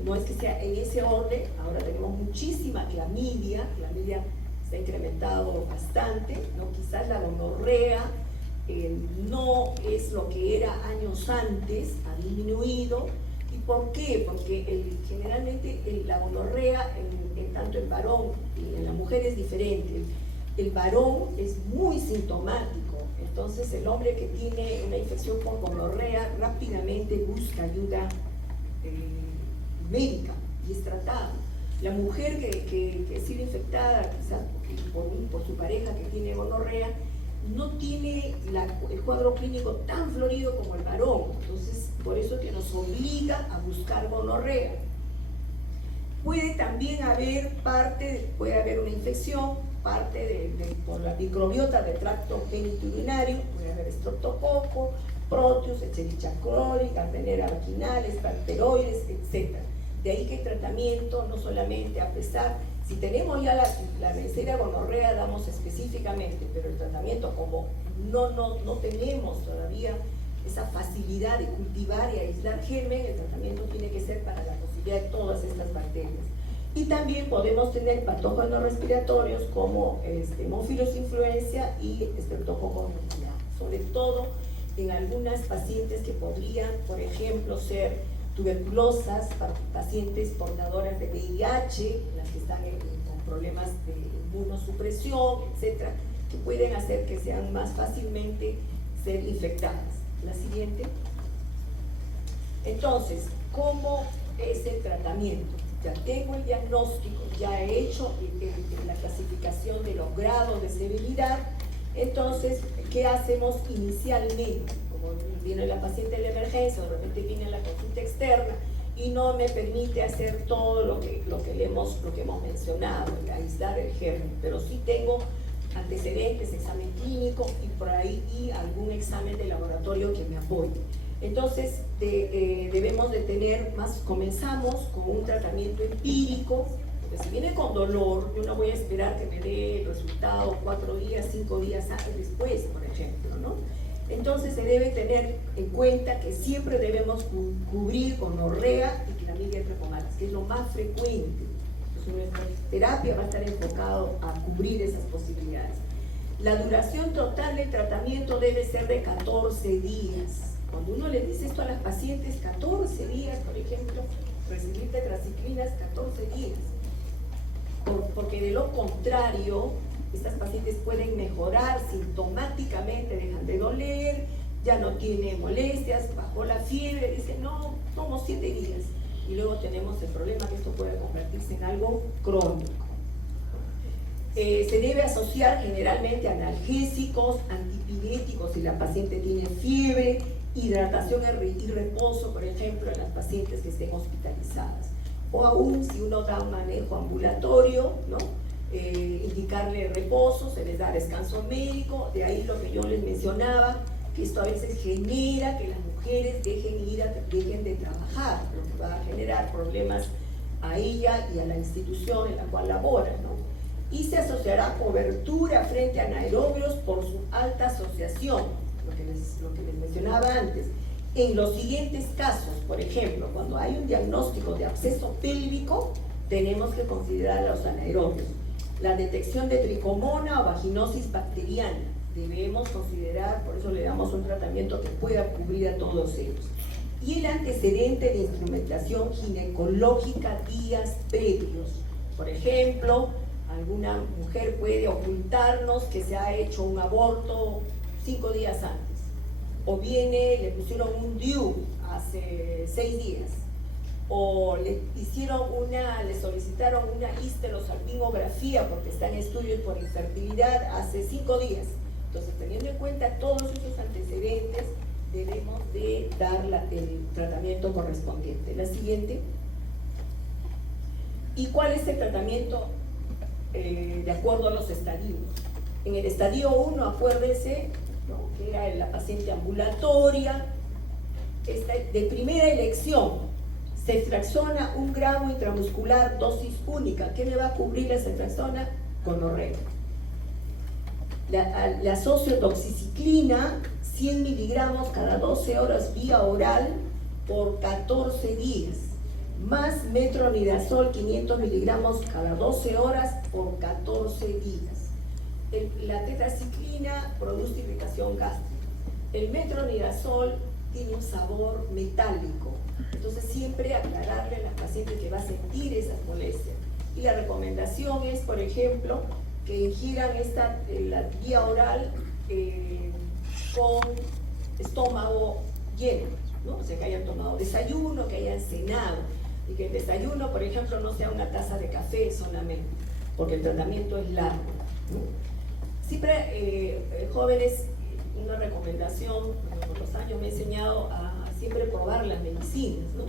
No es que sea en ese orden, ahora tenemos muchísima clamidia se ha incrementado bastante, ¿no? Quizás la gonorrea no es lo que era años antes, ha disminuido. ¿Y por qué? Porque generalmente la gonorrea, tanto en varón y en la mujer, es diferente. El varón es muy sintomático, entonces el hombre que tiene una infección por gonorrea rápidamente busca ayuda médica y es tratado. La mujer que ha sido infectada quizás por su pareja que tiene gonorrea no tiene el cuadro clínico tan florido como el varón, entonces por eso que nos obliga a buscar gonorrea. Puede también haber puede haber una infección, por la microbiota del tracto genitourinario, puede haber estreptococo, Proteus, Escherichia coli, Gardnerella vaginalis, bacteroides, etc. De ahí que el tratamiento no solamente, a pesar, si tenemos ya la Neisseria gonorrea, damos específicamente, pero el tratamiento, como no tenemos todavía esa facilidad de cultivar y aislar germen, el tratamiento tiene que ser para la posibilidad de todas estas bacterias. Y también podemos tener patógenos respiratorios como Haemophilus influenza y Streptococcus aureus, sobre todo en algunas pacientes que podrían, por ejemplo, ser tuberculosas, pacientes portadoras de VIH, las que están con problemas de inmunosupresión, etcétera, que pueden hacer que sean más fácilmente ser infectadas. La siguiente. Entonces, ¿cómo es el tratamiento? Ya tengo el diagnóstico, ya he hecho la clasificación de los grados de severidad. Entonces, ¿qué hacemos inicialmente? Como viene la paciente de la emergencia, de repente viene la consulta externa y no me permite hacer todo lo que hemos mencionado, aislar el germen, pero sí tengo antecedentes, examen clínico y por ahí algún examen de laboratorio que me apoye. Entonces, debemos de tener comenzamos con un tratamiento empírico, porque si viene con dolor, yo no voy a esperar que me dé el resultado 4 días, 5 días después, por ejemplo, ¿no? Entonces se debe tener en cuenta que siempre debemos cubrir gonorrea y clamidia trachomatis, que es lo más frecuente. Entonces nuestra terapia va a estar enfocado a cubrir esas posibilidades. La duración total del tratamiento debe ser de 14 días. Cuando uno le dice esto a las pacientes, 14 días, por ejemplo, recibir tetraciclinas 14 días. Porque de lo contrario, estas pacientes pueden mejorar sintomáticamente, dejan de doler, ya no tiene molestias, bajó la fiebre, dicen, no, tomo 7 días. Y luego tenemos el problema que esto puede convertirse en algo crónico. Se debe asociar generalmente a analgésicos, antipiréticos si la paciente tiene fiebre, hidratación y reposo, por ejemplo, en las pacientes que estén hospitalizadas. O aún si uno da un manejo ambulatorio, ¿no? Indicarle reposo, se les da descanso médico, de ahí lo que yo les mencionaba, que esto a veces genera que las mujeres dejen de trabajar, lo que va a generar problemas a ella y a la institución en la cual labora, ¿no? Y se asociará cobertura frente a anaerobios por su alta asociación, lo que les mencionaba antes. En los siguientes casos, por ejemplo, cuando hay un diagnóstico de absceso pélvico, tenemos que considerar los anaerobios. La detección de tricomona o vaginosis bacteriana, debemos considerar, por eso le damos un tratamiento que pueda cubrir a todos ellos. Y el antecedente de instrumentación ginecológica días previos. Por ejemplo, alguna mujer puede ocultarnos que se ha hecho un aborto 5 días antes. O le pusieron un DIU hace 6 días. O le solicitaron una histerosalpingografía porque está en estudios por infertilidad hace 5 días. Entonces, teniendo en cuenta todos esos antecedentes, debemos de dar el tratamiento correspondiente. La siguiente. ¿Y cuál es el tratamiento de acuerdo a los estadios? En el estadio 1, acuérdense, ¿no?, que era la paciente ambulatoria, de primera elección. Ceftriaxona 1 gramo intramuscular, dosis única. ¿Qué me va a cubrir la ceftriaxona? Gonorrea. La sociodoxiciclina 100 miligramos cada 12 horas vía oral por 14 días, más metronidazol 500 miligramos cada 12 horas por 14 días. La tetraciclina produce irritación gástrica. El metronidazol tiene un sabor metálico, entonces siempre aclararle a las pacientes que va a sentir esas molestias. Y la recomendación es, por ejemplo, que ingieran la vía oral con estómago lleno, ¿no? O sea, que hayan tomado desayuno, que hayan cenado, y que el desayuno, por ejemplo, no sea una taza de café solamente, porque el tratamiento es largo, ¿no? Siempre, jóvenes, una recomendación, con los años me he enseñado a siempre probar las medicinas, ¿no?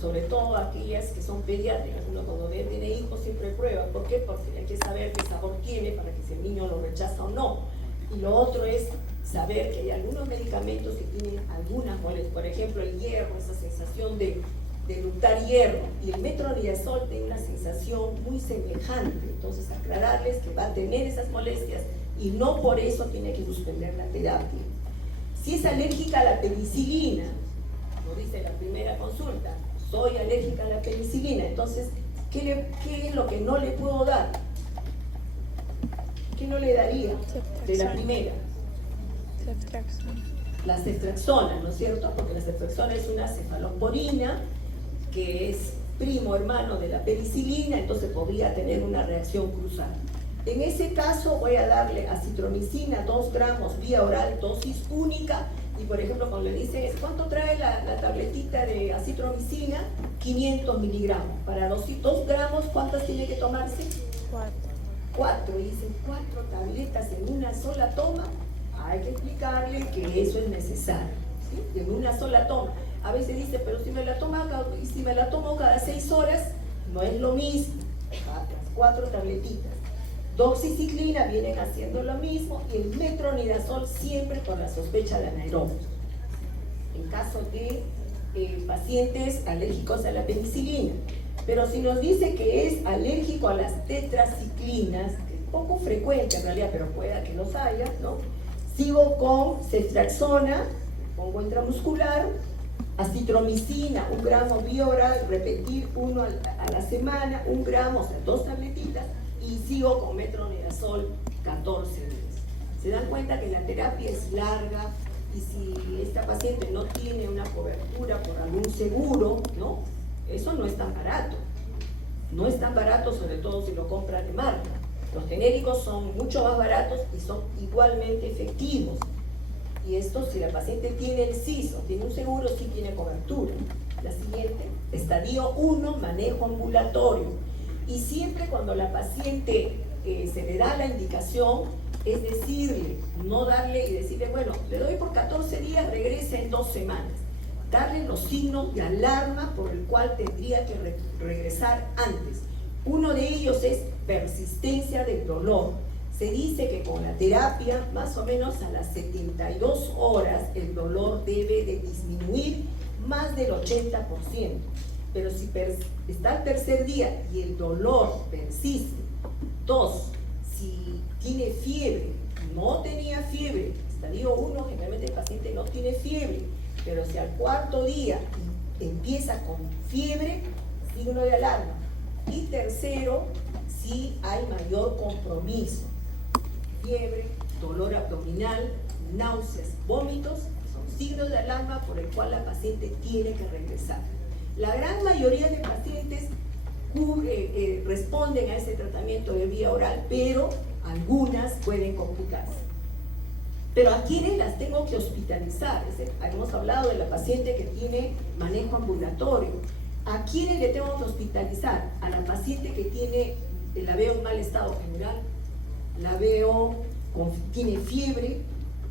Sobre todo aquellas que son pediátricas. Uno cuando tiene hijos siempre prueba. ¿Por qué? Porque hay que saber qué sabor tiene para que si el niño lo rechaza o no. Y lo otro es saber que hay algunos medicamentos que tienen algunas molestias. Por ejemplo, el hierro, esa sensación de eructar hierro. Y el metronidazol tiene una sensación muy semejante. Entonces, aclararles que va a tener esas molestias y no por eso tiene que suspender la terapia. Si es alérgica a la penicilina, lo dice la primera consulta, soy alérgica a la penicilina, entonces, ¿qué es lo que no le puedo dar? ¿Qué no le daría de la primera? La ceftriaxona, ¿no es cierto? Porque la ceftriaxona es una cefalosporina que es primo hermano de la penicilina, entonces podría tener una reacción cruzada. En ese caso voy a darle acitromicina 2 gramos vía oral, dosis única. Y por ejemplo, cuando le dicen, ¿cuánto trae la tabletita de acitromicina? 500 miligramos. Para 2 gramos, ¿cuántas tiene que tomarse? 4. Y dicen, 4 tabletas en una sola toma. Hay que explicarle que eso es necesario, ¿sí? En una sola toma. A veces dice, pero si me la tomo cada 6 horas, no es lo mismo. Las 4 tabletitas. Doxiciclina vienen haciendo lo mismo, y el metronidazol siempre por la sospecha de anaerobios. En caso de pacientes alérgicos a la penicilina. Pero si nos dice que es alérgico a las tetraciclinas, que es poco frecuente en realidad, pero pueda que los haya, ¿no? Sigo con ceftriaxona, pongo intramuscular, acitromicina, 1 gramo vía oral, repetir 1 a la semana, 1 gramo, o sea, 2 tabletitas, y sigo con metronidazol 14 días. Se dan cuenta que la terapia es larga, y si esta paciente no tiene una cobertura por algún seguro, ¿no? Eso no es tan barato. No es tan barato, sobre todo si lo compra de marca. Los genéricos son mucho más baratos y son igualmente efectivos. Y esto, si la paciente tiene el CIS o tiene un seguro, sí tiene cobertura. La siguiente, estadio 1, manejo ambulatorio. Y siempre cuando la paciente se le da la indicación, es decirle, no darle y decirle, bueno, le doy por 14 días, regrese en 2 semanas. Darle los signos de alarma por el cual tendría que regresar antes. Uno de ellos es persistencia del dolor. Se dice que con la terapia, más o menos a las 72 horas, el dolor debe de disminuir más del 80%. Pero si está el tercer día y el dolor persiste, 2, si tiene fiebre, no tenía fiebre, estadio 1, generalmente el paciente no tiene fiebre, pero si al 4.º día empieza con fiebre, signo de alarma. Y tercero, si hay mayor compromiso, fiebre, dolor abdominal, náuseas, vómitos, son signos de alarma por el cual la paciente tiene que regresar. La gran mayoría de pacientes responden a ese tratamiento de vía oral, pero algunas pueden complicarse. Pero ¿a quiénes las tengo que hospitalizar? Hemos hablado de la paciente que tiene manejo ambulatorio. ¿A quiénes le tengo que hospitalizar? A la paciente que la veo en mal estado general, la veo tiene fiebre,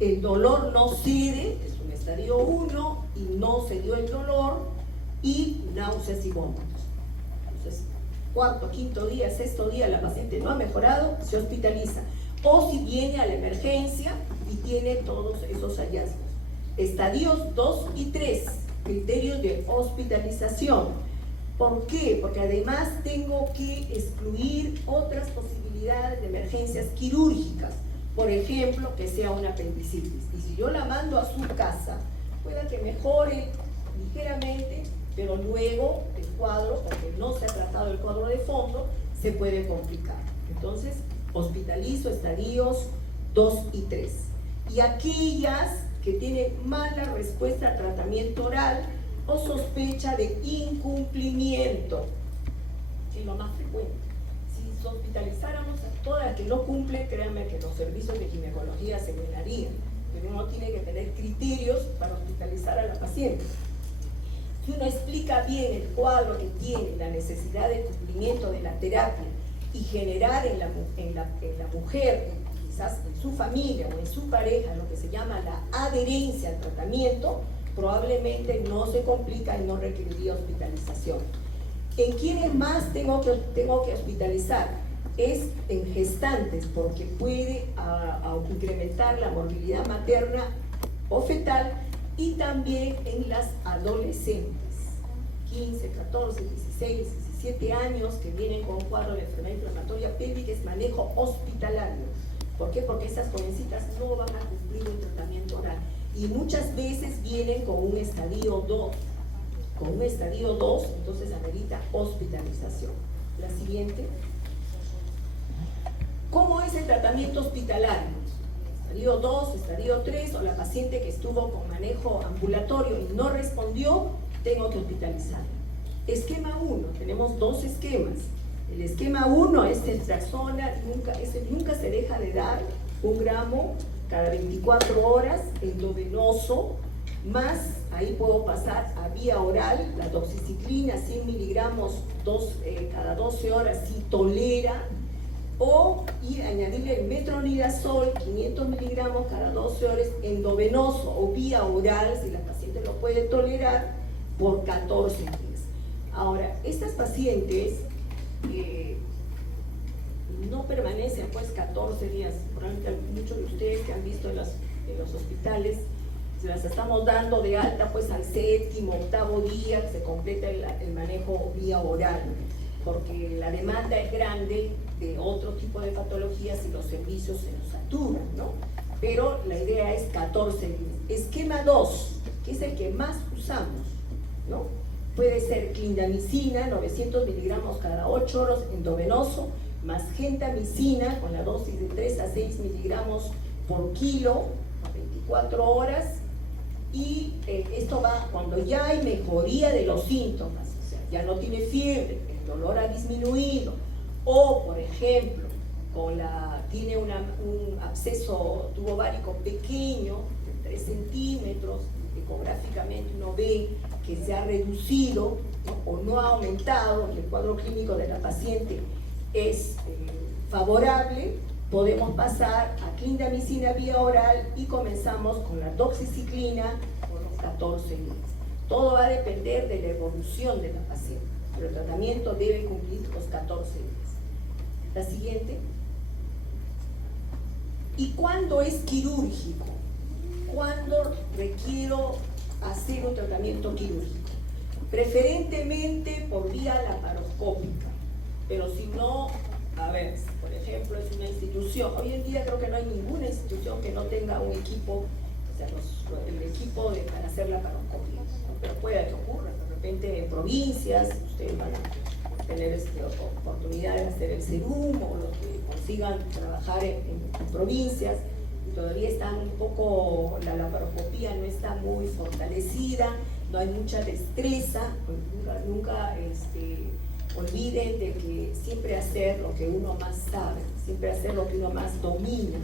el dolor no cede, es un estadio 1 y no cedió el dolor, y náuseas y vómitos. Entonces, 4.º, 5.º día, 6.º día la paciente no ha mejorado, se hospitaliza. O si viene a la emergencia y tiene todos esos hallazgos. Estadios 2 y 3, criterios de hospitalización. ¿Por qué? Porque además tengo que excluir otras posibilidades de emergencias quirúrgicas. Por ejemplo, que sea una apendicitis. Y si yo la mando a su casa, pueda que mejore ligeramente, pero luego el cuadro, porque no se ha tratado el cuadro de fondo, se puede complicar. Entonces, hospitalizo estadios 2 y 3. Y aquellas que tienen mala respuesta al tratamiento oral o sospecha de incumplimiento, que es lo más frecuente. Si hospitalizáramos a todas las que no cumplen, créanme que los servicios de ginecología se llenarían, pero uno tiene que tener criterios para hospitalizar a la paciente. Si uno explica bien el cuadro que tiene, la necesidad de cumplimiento de la terapia y generar en la mujer, quizás en su familia o en su pareja, lo que se llama la adherencia al tratamiento, probablemente no se complica y no requeriría hospitalización. ¿En quiénes más tengo que hospitalizar? Es en gestantes, porque puede incrementar la morbilidad materna o fetal, y también en las adolescentes, 15, 14, 16, 17 años, que vienen con un cuadro de enfermedad inflamatoria pélvica, es manejo hospitalario. ¿Por qué? Porque estas jovencitas no van a cumplir un tratamiento oral y muchas veces vienen con un estadio 2. Con un estadio 2, entonces amerita hospitalización. La siguiente. ¿Cómo es el tratamiento hospitalario? Estadio 2, estadio 3, o la paciente que estuvo con manejo ambulatorio y no respondió, tengo que hospitalizarla. Esquema 1, tenemos 2 esquemas. El esquema 1 es ceftriaxona, nunca se deja de dar 1 gramo cada 24 horas, endovenoso, más ahí puedo pasar a vía oral, la doxiciclina 100 miligramos cada 12 horas si tolera, y añadirle el metronidazol 500 miligramos cada 12 horas endovenoso o vía oral si la paciente lo puede tolerar por 14 días. Ahora, estas pacientes no permanecen pues 14 días, probablemente muchos de ustedes que han visto en los hospitales, se las estamos dando de alta pues al 7º, 8º día, se completa el manejo vía oral, porque la demanda es grande de otro tipo de patologías y los servicios se nos saturan, ¿no? Pero la idea es 14 días. Esquema 2, que es el que más usamos, ¿no? Puede ser clindamicina, 900 miligramos cada 8 horas endovenoso, más gentamicina con la dosis de 3 a 6 miligramos por kilo, 24 horas, y esto va cuando ya hay mejoría de los síntomas, o sea, ya no tiene fiebre, el dolor ha disminuido, o por ejemplo, tiene un absceso tubovárico pequeño, de 3 centímetros, ecográficamente uno ve que se ha reducido ¿no? O no ha aumentado y el cuadro clínico de la paciente es favorable, podemos pasar a clindamicina vía oral y comenzamos con la doxiciclina por los 14 días. Todo va a depender de la evolución de la paciente, pero el tratamiento debe cumplir los 14 días. La siguiente. ¿Y cuándo es quirúrgico? ¿Cuándo requiero hacer un tratamiento quirúrgico? Preferentemente por vía laparoscópica, pero si no, a ver, por ejemplo, es una institución, hoy en día creo que no hay ninguna institución que no tenga un equipo, o sea, el equipo para hacer laparoscopia, ¿no? Pero puede que ocurra, de repente en provincias, ustedes van a tener oportunidad de hacer el serum, o los que consigan trabajar en provincias, y todavía están un poco, la laparoscopía no está muy fortalecida, no hay mucha destreza, nunca olviden de que siempre hacer lo que uno más sabe, siempre hacer lo que uno más domina.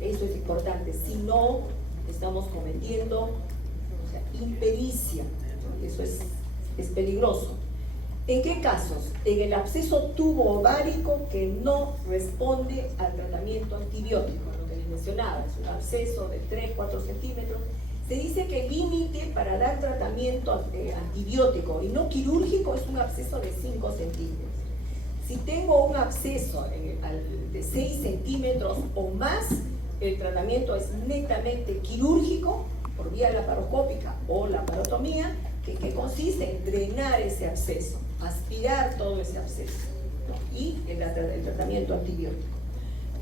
Eso es importante, si no estamos cometiendo, o sea, impericia, ¿no? Eso es peligroso. ¿En qué casos? En el absceso tubo ovárico que no responde al tratamiento antibiótico, lo que les mencionaba, es un absceso de 3-4 centímetros. Se dice que el límite para dar tratamiento antibiótico y no quirúrgico es un absceso de 5 centímetros. Si tengo un absceso de 6 centímetros o más, el tratamiento es netamente quirúrgico por vía laparoscópica o laparotomía, que consiste en drenar ese absceso, aspirar todo ese absceso, ¿no? Y el tratamiento antibiótico.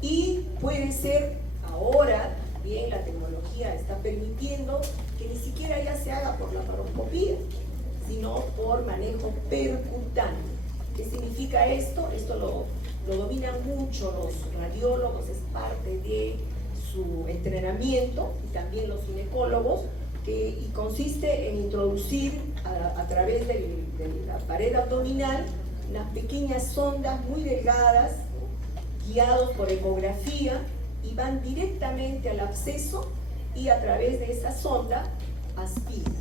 Y puede ser ahora, bien, la tecnología está permitiendo que ni siquiera ya se haga por laparoscopía, sino por manejo percutáneo. ¿Qué significa esto? Esto lo dominan mucho los radiólogos, es parte de su entrenamiento, y también los ginecólogos, y consiste en introducir a través de la pared abdominal unas pequeñas sondas muy delgadas, guiados por ecografía, y van directamente al absceso y a través de esa sonda aspiran.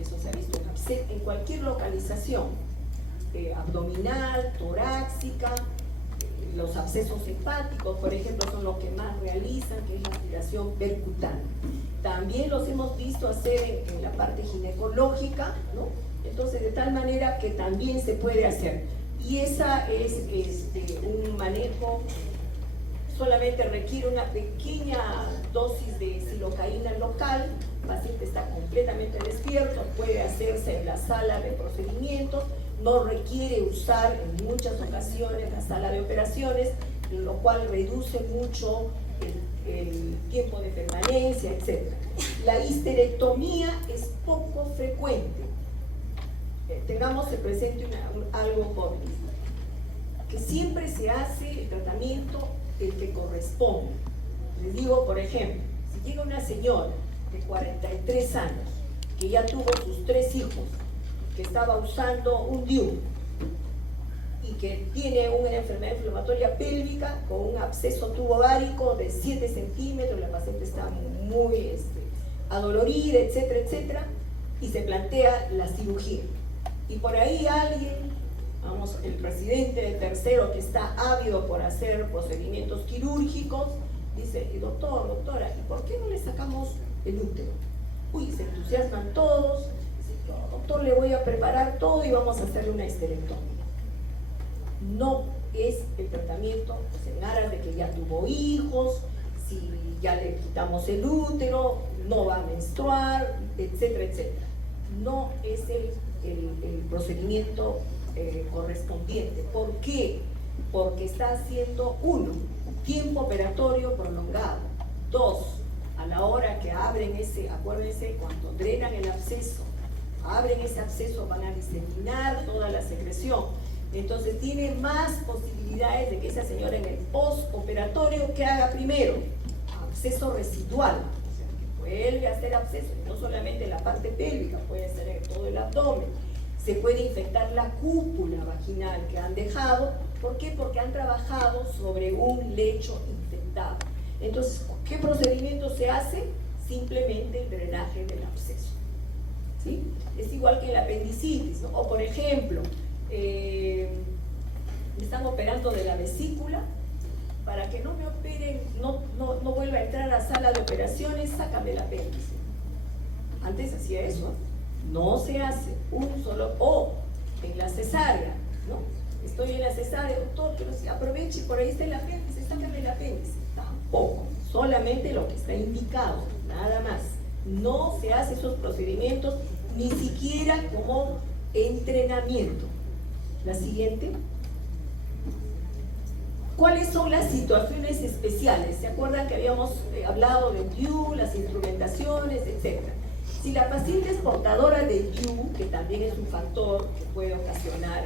Eso se ha visto en cualquier localización, abdominal, torácica, los abscesos hepáticos, por ejemplo, son los que más realizan, que es la aspiración percutánea. También los hemos visto hacer en la parte ginecológica, ¿no? Entonces, de tal manera que también se puede hacer. Y esa es un manejo, solamente requiere una pequeña dosis de xilocaína local, el paciente está completamente despierto, puede hacerse en la sala de procedimientos, no requiere usar en muchas ocasiones la sala de operaciones, lo cual reduce mucho el tiempo de permanencia, etc. La histerectomía es poco frecuente. Tengamos presente algo por que siempre se hace el tratamiento el que corresponde. Les digo, por ejemplo, si llega una señora de 43 años que ya tuvo sus 3 hijos, que estaba usando un DIU y que tiene una enfermedad inflamatoria pélvica con un absceso tubo-ovárico de 7 centímetros, la paciente está muy adolorida, etcétera, etcétera, y se plantea la cirugía. Y por ahí alguien, vamos, el presidente de Tercero, que está ávido por hacer procedimientos quirúrgicos, dice, doctor, doctora, ¿y por qué no le sacamos el útero? Uy, se entusiasman todos, dice, doctor, le voy a preparar todo y vamos a hacerle una histerectomía. No es el tratamiento, pues, en aras de que ya tuvo hijos, si ya le quitamos el útero, no va a menstruar, etcétera, etcétera. No es el procedimiento correspondiente. ¿Por qué? Porque está haciendo, 1, tiempo operatorio prolongado. 2, a la hora que abren acuérdense, cuando drenan el absceso, abren ese absceso, van a diseminar toda la secreción. Entonces tiene más posibilidades de que esa señora en el postoperatorio, que haga primero absceso residual, o sea, que vuelve a hacer absceso, no solamente en la parte pélvica, puede ser en todo el abdomen. Se puede infectar la cúpula vaginal que han dejado. ¿Por qué? Porque han trabajado sobre un lecho infectado. Entonces, ¿qué procedimiento se hace? Simplemente el drenaje del absceso. ¿sí? Es igual que el apendicitis, ¿no? O por ejemplo, me están operando de la vesícula, para que no me operen, no vuelva a entrar a sala de operaciones, sácame el apéndice. Antes hacía eso, no se hace un solo, o en la cesárea, ¿no? Estoy en la cesárea, doctor, pero si aproveche, por ahí está el apéndice, sácame el apéndice. Tampoco, solamente lo que está indicado, nada más. No se hace esos procedimientos, ni siquiera como entrenamiento. La siguiente. ¿Cuáles son las situaciones especiales? ¿Se acuerdan que habíamos hablado de DIU, las instrumentaciones, etcétera? Si la paciente es portadora de DIU, que también es un factor que puede ocasionar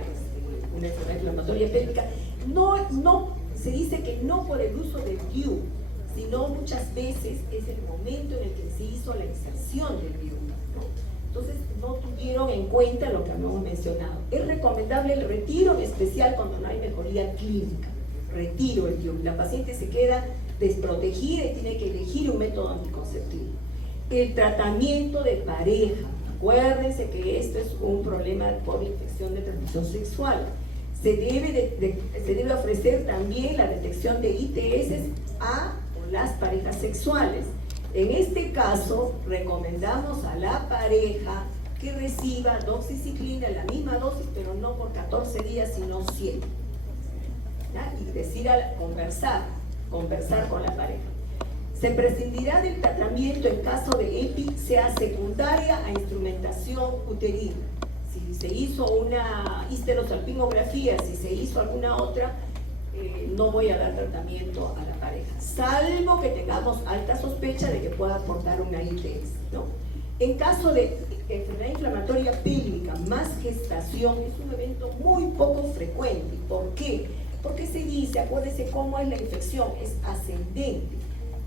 una enfermedad inflamatoria pélvica, no se dice que no por el uso del DIU, sino muchas veces es el momento en el que se hizo la inserción del DIU, ¿no? Entonces no tuvieron en cuenta lo que habíamos mencionado. Es recomendable el retiro, en especial cuando no hay mejoría clínica. Retiro el DIU. La paciente se queda desprotegida y tiene que elegir un método anticonceptivo. El tratamiento de pareja. Acuérdense que esto es un problema por infección de transmisión sexual. Se debe ofrecer también la detección de ITS a las parejas sexuales. En este caso, recomendamos a la pareja que reciba doxiciclina, la misma dosis, pero no por 14 días, sino 7. ¿Ya? Y decir conversar con la pareja. Se prescindirá del tratamiento en caso de EPI, sea secundaria a instrumentación uterina. Si se hizo una histerosalpingografía, si se hizo alguna otra, no voy a dar tratamiento a la pareja, salvo que tengamos alta sospecha de que pueda aportar una ITS, ¿no? En caso de enfermedad inflamatoria pélvica más gestación, es un evento muy poco frecuente. ¿Por qué? Porque se dice, acuérdense cómo es la infección, es ascendente,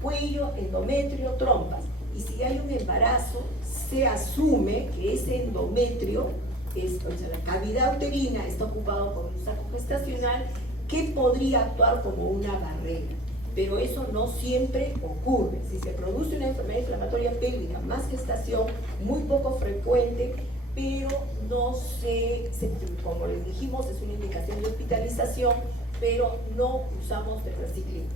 cuello, endometrio, trompas, y si hay un embarazo, se asume que ese endometrio, o sea, la cavidad uterina está ocupado por un saco gestacional que podría actuar como una barrera, pero eso no siempre ocurre. Si se produce una enfermedad inflamatoria pélvica más gestación, muy poco frecuente, pero no como les dijimos, es una indicación de hospitalización, pero no usamos tetracyclinas.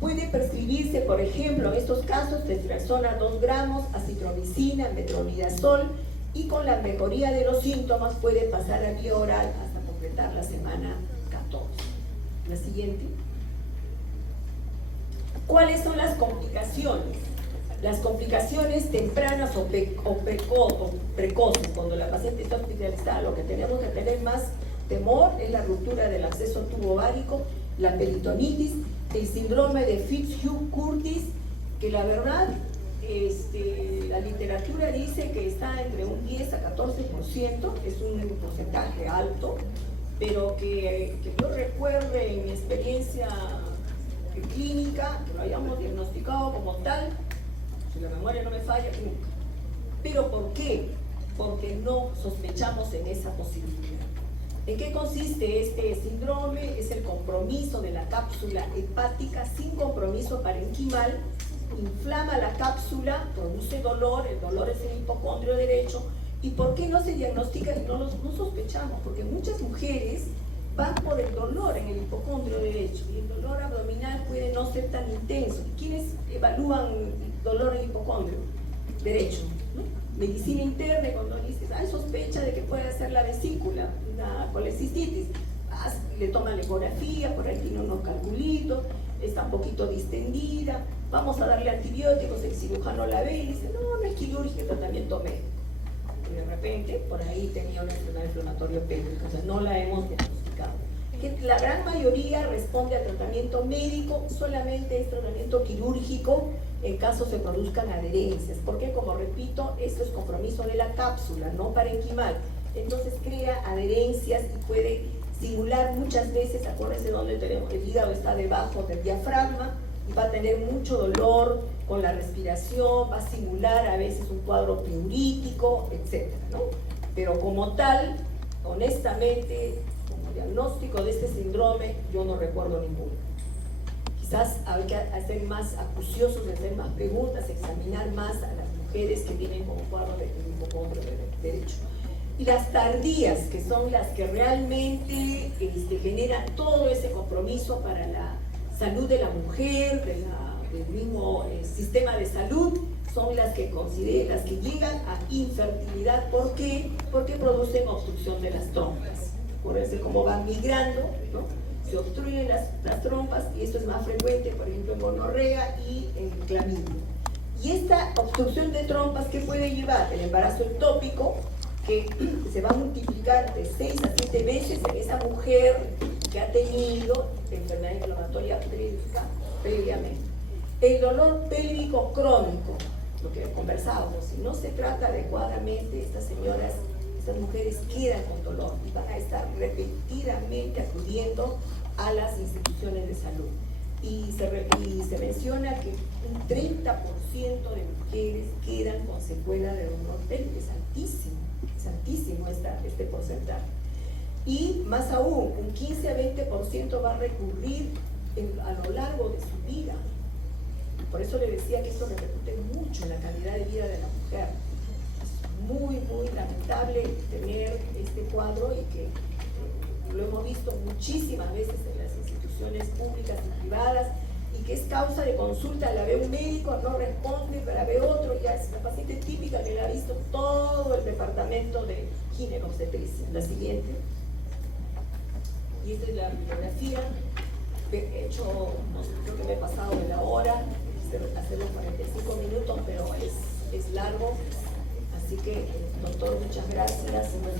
Puede prescribirse, por ejemplo, en estos casos, testosterona 2 gramos, acitromicina, metronidazol, y con la mejoría de los síntomas puede pasar a vía oral hasta completar la semana 14. La siguiente. ¿Cuáles son las complicaciones? Las complicaciones tempranas o precoces, cuando la paciente está hospitalizada, lo que tenemos que tener más temor es la ruptura del acceso tubo-ovárico, la peritonitis, el síndrome de Fitzhugh-Curtis, que la verdad, la literatura dice que está entre un 10 a 14%, es un porcentaje alto, pero que yo recuerde en mi experiencia clínica, que lo hayamos diagnosticado como tal, si la memoria no me falla, nunca. ¿Pero por qué? Porque no sospechamos en esa posibilidad. ¿En qué consiste este síndrome? Es el compromiso de la cápsula hepática sin compromiso parenquimal, inflama la cápsula, produce dolor, el dolor es el hipocondrio derecho. ¿Y por qué no se diagnostica y no sospechamos? Porque muchas mujeres van por el dolor en el hipocondrio derecho y el dolor abdominal puede no ser tan intenso. ¿Quiénes evalúan dolor en hipocondrio derecho? ¿No? Medicina interna, cuando dices, hay sospecha de que puede ser la vesícula, una colecistitis, le toman la ecografía, por ahí tiene unos calculitos, está un poquito distendida, vamos a darle antibióticos, el cirujano la ve y dice, no es quirúrgico, tratamiento médico. Y de repente, por ahí tenía una enfermedad inflamatoria pélvica, o sea, no la hemos diagnosticado. Que la gran mayoría responde a tratamiento médico, solamente es tratamiento quirúrgico en caso se produzcan adherencias, porque como repito, esto es compromiso de la cápsula, no parenquimal, entonces crea adherencias y puede simular muchas veces, acuérdense donde tenemos, el hígado está debajo del diafragma y va a tener mucho dolor con la respiración, va a simular a veces un cuadro pleurítico, etc., ¿no? Pero como tal, honestamente, como diagnóstico de este síndrome, yo no recuerdo ninguno. Quizás hay que hacer más acuciosos, hacer más preguntas, examinar más a las mujeres. mujeres que vienen con un cuadro de hipocondrio derecho. Y las tardías, que son las que realmente generan todo ese compromiso para la salud de la mujer, del mismo sistema de salud, son las que las que llegan a infertilidad. ¿Por qué? Porque producen obstrucción de las trompas. Por eso, como van migrando, ¿no?, se obstruyen las trompas, y esto es más frecuente, por ejemplo, en gonorrea y en clamidia. Y esta obstrucción de trompas, ¿qué puede llevar? El embarazo ectópico, que se va a multiplicar de 6 a 7 veces en esa mujer que ha tenido enfermedad inflamatoria pélvica previamente. El dolor pélvico crónico, lo que conversábamos, si no se trata adecuadamente, estas mujeres quedan con dolor y van a estar repetidamente acudiendo a las instituciones de salud. Y se menciona que un 30% de mujeres quedan con secuela de dolor pélvico. Es altísimo este porcentaje. Y más aún, un 15 a 20% va a recurrir a lo largo de su vida. Por eso le decía que esto repercute mucho en la calidad de vida de la mujer. Es muy, muy lamentable tener este cuadro, y que lo hemos visto muchísimas veces en las instituciones públicas y privadas, y que es causa de consulta. La ve un médico, no responde, pero la ve otro, ya es una paciente típica que la ha visto todo el departamento de ginecobstetricia. La siguiente. Y esta es la bibliografía. He hecho, no sé, creo que me he pasado de la hora, hacer los 45 minutos, pero es largo. Así que, doctor, muchas gracias.